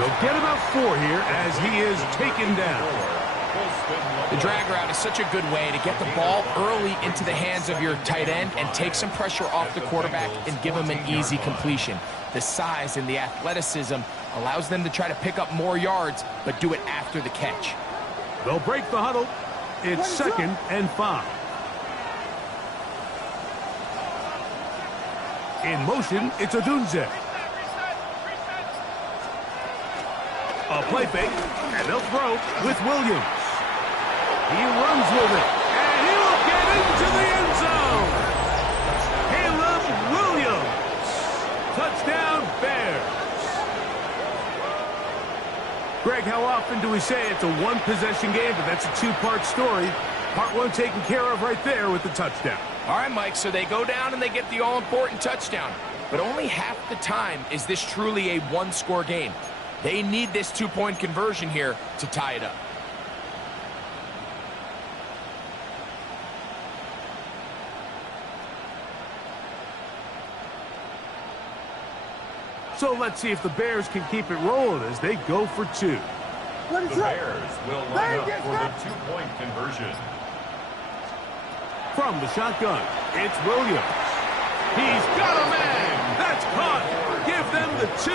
They'll get about 4 here as he is taken down. The drag route is such a good way to get the ball early into the hands of your tight end and take some pressure off the quarterback and give him an easy completion. The size and the athleticism allows them to try to pick up more yards, but do it after the catch. They'll break the huddle. It's 2nd and 5. In motion, it's Odunze. A play fake, and they'll throw with Williams. He runs with it, and he will get into the end zone. Caleb Williams. Touchdown, Bears. Greg, how often do we say it's a one-possession game, but that's a two-part story? Part one taken care of right there with the touchdown. All right, Mike, so they go down and they get the all-important touchdown. But only half the time is this truly a one-score game. They need this two-point conversion here to tie it up. So let's see if the Bears can keep it rolling as they go for 2. The Bears will line up for the two-point conversion. From the shotgun, it's Williams. He's got a man. That's caught. Give them the 2,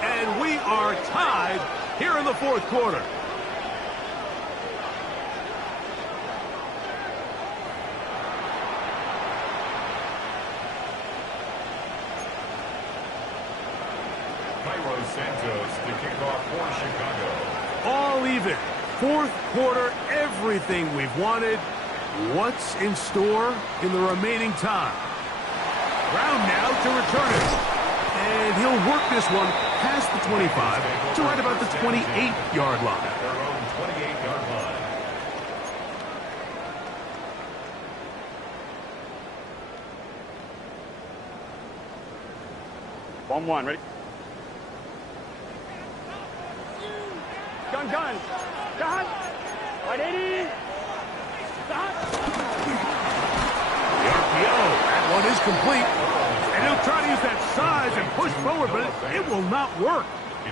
and we are tied here in the 4th quarter. Santos to kick off for Chicago. All even. 4th quarter, everything we've wanted. What's in store in the remaining time? Brown now to return it. And he'll work this one past the 25 to right about the 28-yard line. At their own 28-yard line. One, ready? Gun. 180. The RPO. That one is complete. And he'll try to use that size and push forward, but it will not work.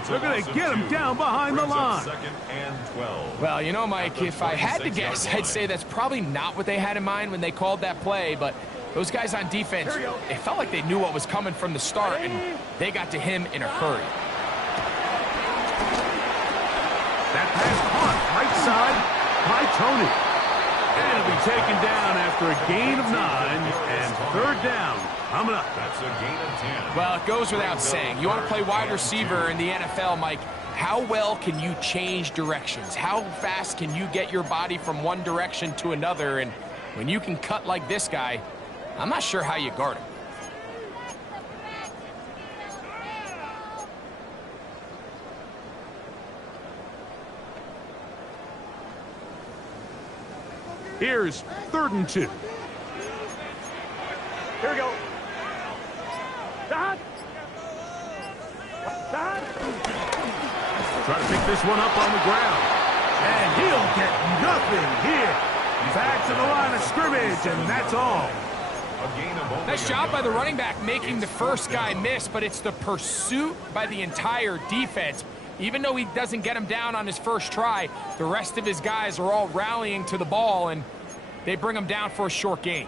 They're going to get him down behind the line. 2nd and 12. Well, you know, Mike, if I had to guess, I'd say that's probably not what they had in mind when they called that play, but those guys on defense, it felt like they knew what was coming from the start, and they got to him in a hurry. That pass caught right side by Tony. And it'll be taken down after a gain of 9 and 3rd down coming up. That's a gain of 10. Well, it goes without saying. You want to play wide receiver in the NFL, Mike. How well can you change directions? How fast can you get your body from one direction to another? And when you can cut like this guy, I'm not sure how you guard him. Here's 3rd and 2. Here we go. Try to pick this one up on the ground. And he'll get nothing here. Back to the line of scrimmage, and that's all. Nice job by the running back making the first guy miss, but it's the pursuit by the entire defense. Even though he doesn't get him down on his first try, the rest of his guys are all rallying to the ball, and they bring him down for a short gain.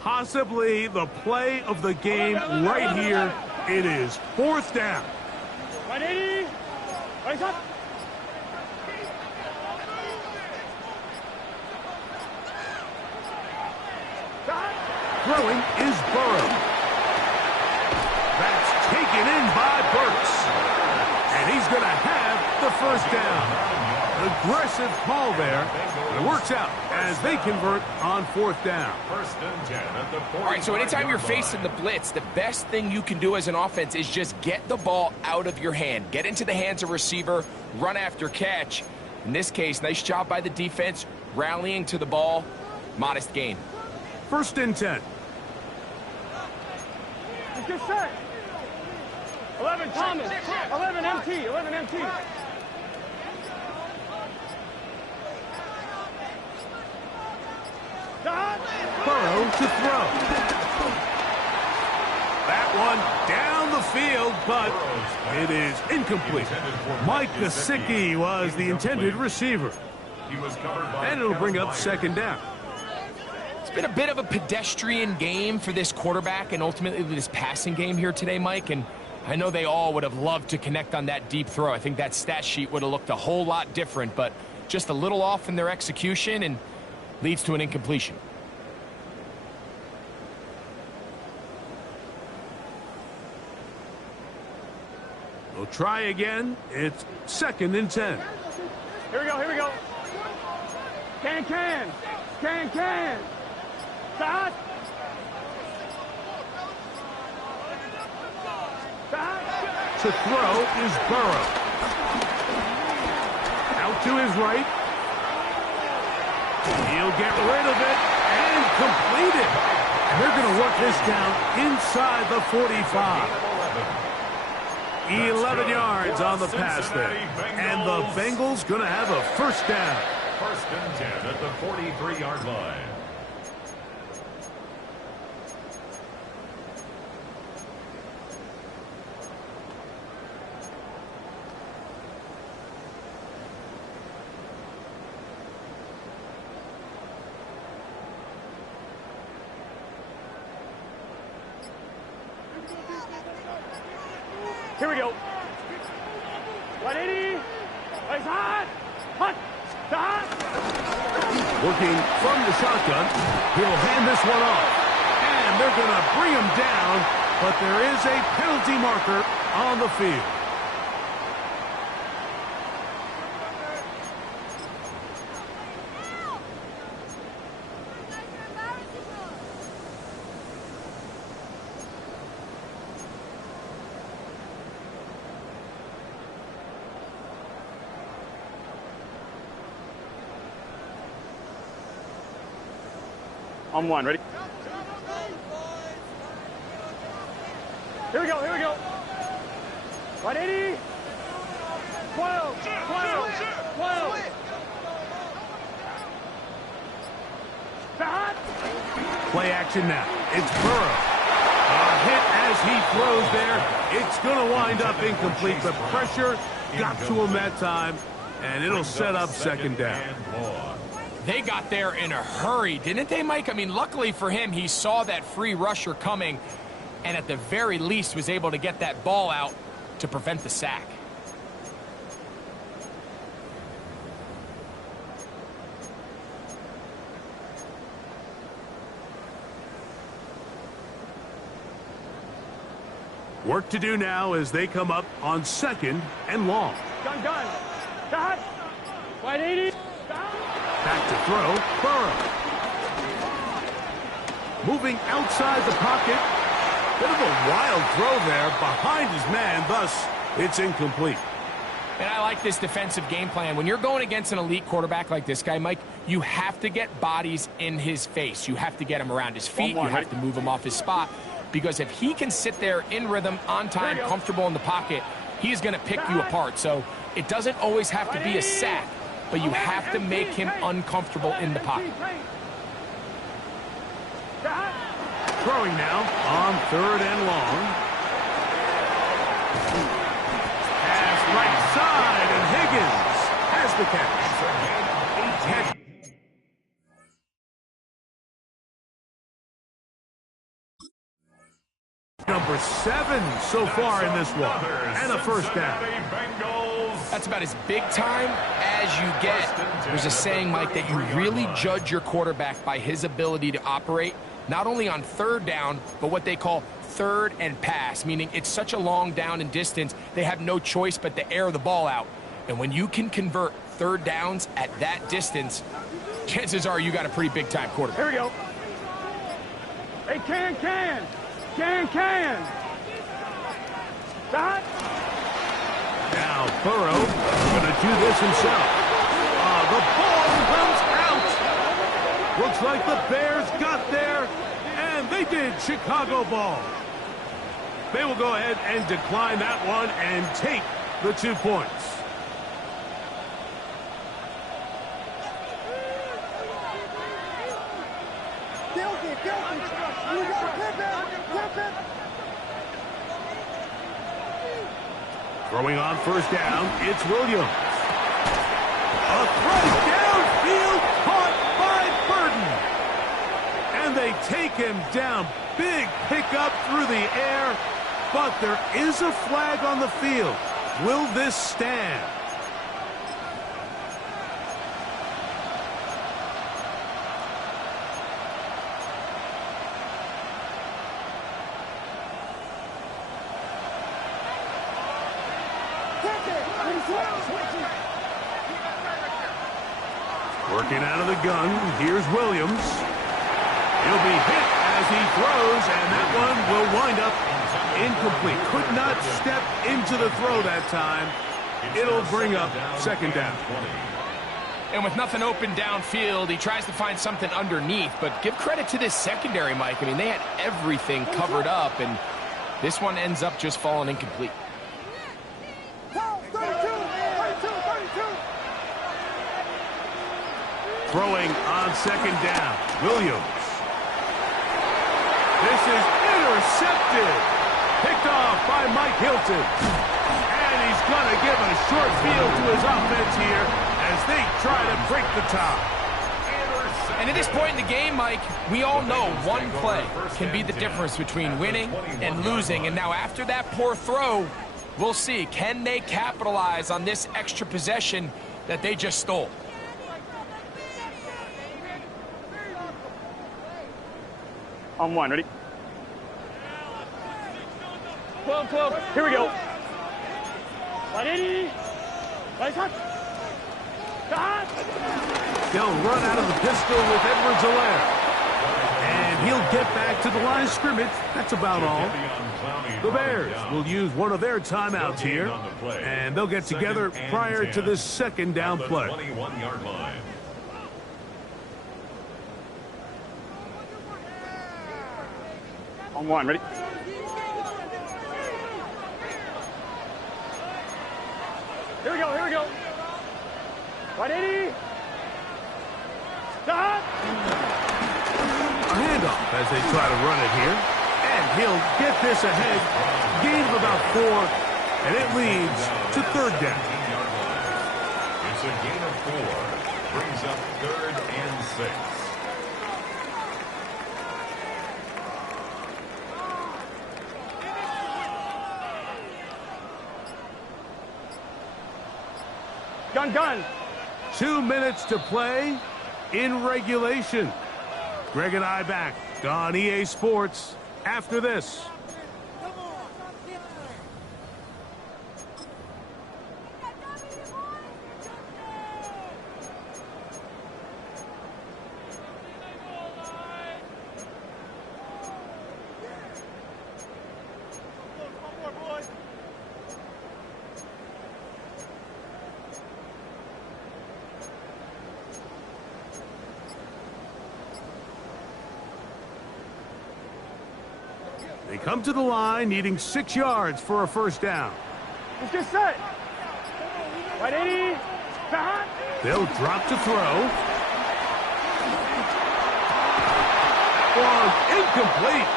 Possibly the play of the game right here. It is 4th down. 180. Rise up. Throwing is Burrow. That's taken in by Burks. And he's going to have the 1st down. Aggressive call there. It works out as they convert on 4th down. 1st and 10 at the 40. All right, so anytime you're facing the blitz, the best thing you can do as an offense is just get the ball out of your hand. Get into the hands of receiver, run after catch. In this case, nice job by the defense, rallying to the ball. Modest gain. 1st and 10. Get set. 11 Thomas. 11 MT. 11 MT. Burrow to throw. That one down the field, but it is incomplete. Mike Gesicki was the intended receiver. And it'll bring up 2nd down. It's been a bit of a pedestrian game for this quarterback and ultimately this passing game here today, Mike. And I know they all would have loved to connect on that deep throw. I think that stat sheet would have looked a whole lot different, but just a little off in their execution and leads to an incompletion. We'll try again. It's 2nd and 10. Here we go. Here we go. Can. Stop. To throw is Burrow. Out to his right. He'll get rid of it and complete it. And they're going to work this down inside the 45. 11 yards on the pass there. And the Bengals going to have a 1st down. 1st and 10 at the 43-yard line. Here we go. 180. Eyes hot. Hot. Stop. Working from the shotgun. He'll hand this one off. And they're going to bring him down, but there is a penalty marker on the field. On 1. Ready? Here we go. 180. 12. Stop. Play action now. It's Burrow. A hit as he throws there. It's going to wind up incomplete. The pressure got to him that time, and it'll set up 2nd down. They got there in a hurry, didn't they, Mike? I mean, luckily for him, he saw that free rusher coming and at the very least was able to get that ball out to prevent the sack. Work to do now as they come up on 2nd and long. Gun. Stop. 180. Stop. Back to throw, Burrow. Moving outside the pocket. Bit of a wild throw there behind his man, thus it's incomplete. And I like this defensive game plan. When you're going against an elite quarterback like this guy, Mike, you have to get bodies in his face. You have to get him around his feet. You have to move him off his spot. Because if he can sit there in rhythm, on time, comfortable in the pocket, he is going to pick you apart. So it doesn't always have to be a sack, but you have to make him uncomfortable in the pocket. Throwing now on 3rd and long. Pass right side, and Higgins has the catch. Number 7 so far in this one, and a first down. That's about as big time as you get. There's a saying, Mike, that you really judge your quarterback by his ability to operate, not only on third down, but what they call third and pass, meaning it's such a long down and distance, they have no choice but to air the ball out. And when you can convert third downs at that distance, chances are you got a pretty big-time quarterback. Here we go. Hey, can. Dot. Now Burrow going to do this himself. The ball comes out. Looks like the Bears got there, and they did. Chicago ball. They will go ahead and decline that one and take the 2 points. Throwing on first down, it's Williams. A throw downfield caught by Burton. And they take him down. Big pickup through the air, but there is a flag on the field. Will this stand? Working out of the gun, here's Williams. He'll be hit as he throws, and that one will wind up incomplete. Could not step into the throw that time. It'll bring up second down. And with nothing open downfield, he tries to find something underneath, but give credit to this secondary, Mike. I mean, they had everything covered up, and this one ends up just falling incomplete. Throwing on second down, Williams. This is intercepted. Picked off by Mike Hilton. And he's going to give a short field to his offense here as they try to break the tie. And at this point in the game, Mike, we all know one play can be the difference between winning and losing. And now after that poor throw, we'll see, can they capitalize on this extra possession that they just stole? On one, ready? 12. Here we go. 180. Right touch. Dot. They'll run out of the pistol with Edwards-Helaire. And he'll get back to the line of scrimmage. That's about all. The Bears will use one of their timeouts here. And they'll get together prior to this second down play. 21-yard line. On one, ready? Here we go. 180. Stop. A handoff as they try to run it here. And he'll get this ahead. Gain of about 4. And it leads to third down. It's a gain of 4. Brings up 3rd and 6. Gun. 2 minutes to play in regulation. Greg and I back on EA Sports after this. They come to the line needing 6 yards for a first down. Let's get set. 180. Stop. They'll drop to throw. One incomplete.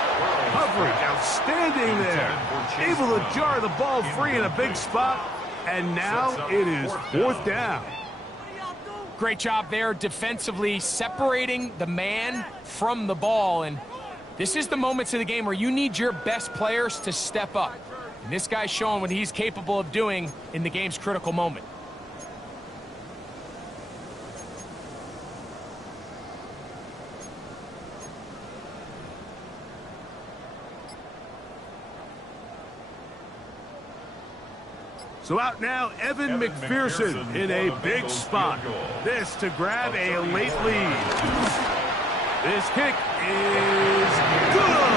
Coverage outstanding there. Able to jar the ball free in a big spot. And now it is 4th down. Great job there defensively separating the man from the ball. And This is the moments of the game where you need your best players to step up. And this guy's showing what he's capable of doing in the game's critical moment. So out now, Evan McPherson in a big spot. This to grab a late lead. This kick is good.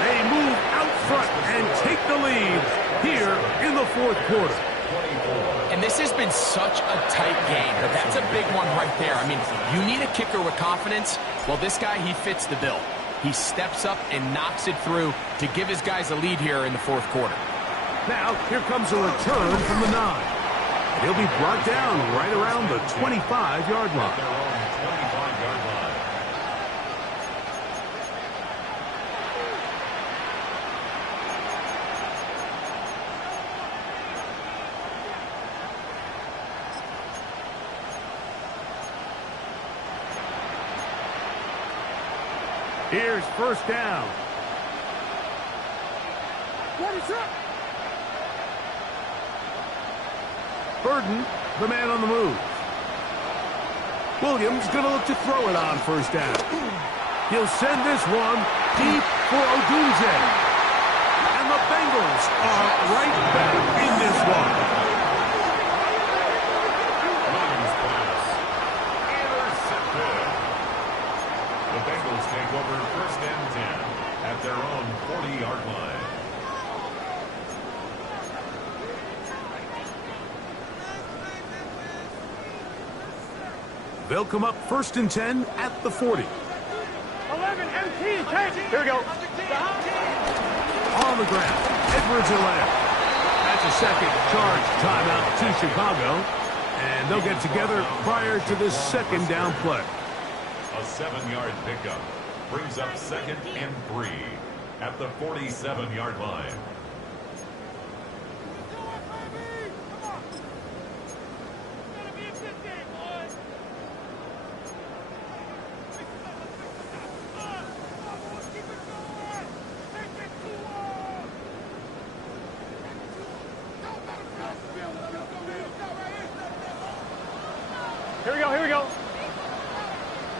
They move out front and take the lead here in the fourth quarter. And this has been such a tight game, but that's a big one right there. I mean, you need a kicker with confidence. Well, this guy, he fits the bill. He steps up and knocks it through to give his guys a lead here in the fourth quarter. Now, here comes a return from the 9. He'll be brought down right around the 25-yard line. Here's first down. Burden, the man on the move. Williams going to look to throw it on first down. He'll send this one deep for Odunze. And the Bengals are right back in this one. Williams pass. Intercepted. The Bengals take over first and 10 at their own 40-yard line. They'll come up first and 10 at the 40. 11 MT, take. Here we go. On the ground, Edwards-Helaire. That's a second charge timeout to Chicago. And they'll get together prior to this second down play. A 7-yard pickup brings up second and 3 at the 47-yard line. Here we go, here we go.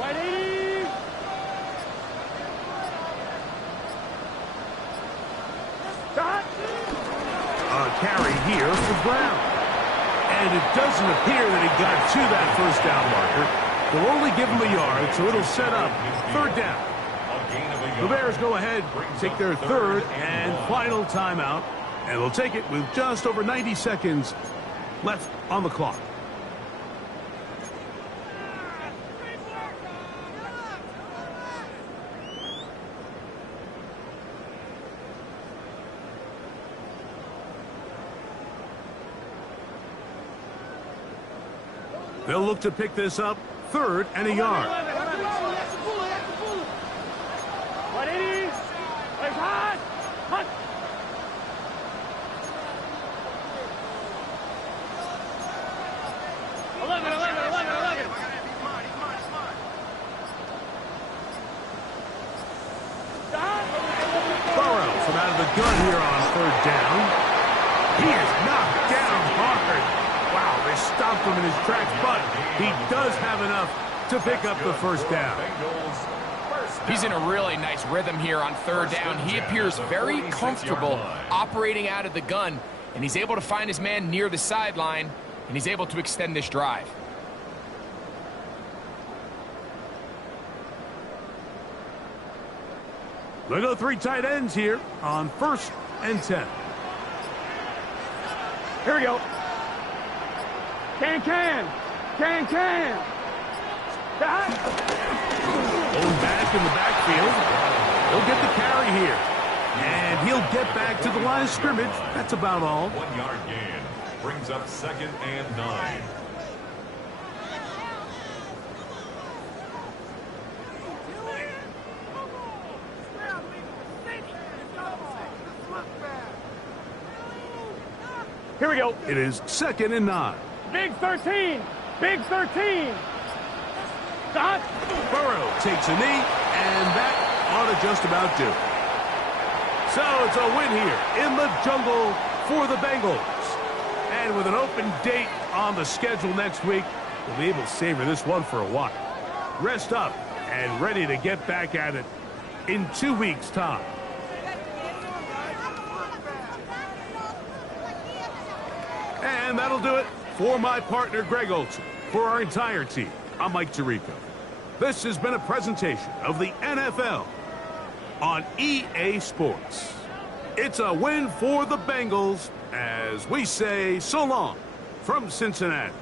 Right 80. Shot. A carry here for Brown. And it doesn't appear that he got to that first down marker. They'll only give him a yard, so it'll set up third down. The Bears go ahead, take their third and final timeout, and they'll take it with just over 90 seconds left on the clock. They'll look to pick this up third and a yard. 180. Legs hot. Hot. Eleven. Burrow from out of the gun here on third down. He is knocked down hard. Wow, they stopped him in his tracks, but he does have enough to pick up the first down. He's in a really nice rhythm here on third down. He appears very comfortable operating out of the gun, and he's able to find his man near the sideline, and he's able to extend this drive. They go 3 tight ends here on first and 10. Here we go. Can. Shot. Going back in the backfield. He'll get the carry here. And he'll get back to the line of scrimmage. That's about all. 1-yard gain brings up second and 9. Here we go. It is second and 9. Big 13. Big 13. Shot. Burrow takes a knee, and that ought to might just about do it. So it's a win here in the jungle for the Bengals. And with an open date on the schedule next week, we'll be able to savor this one for a while. Rest up and ready to get back at it in 2 weeks' time. And that'll do it for my partner, Greg Olson. For our entire team, I'm Mike Tirico. This has been a presentation of the NFL on EA Sports. It's a win for the Bengals as we say so long from Cincinnati.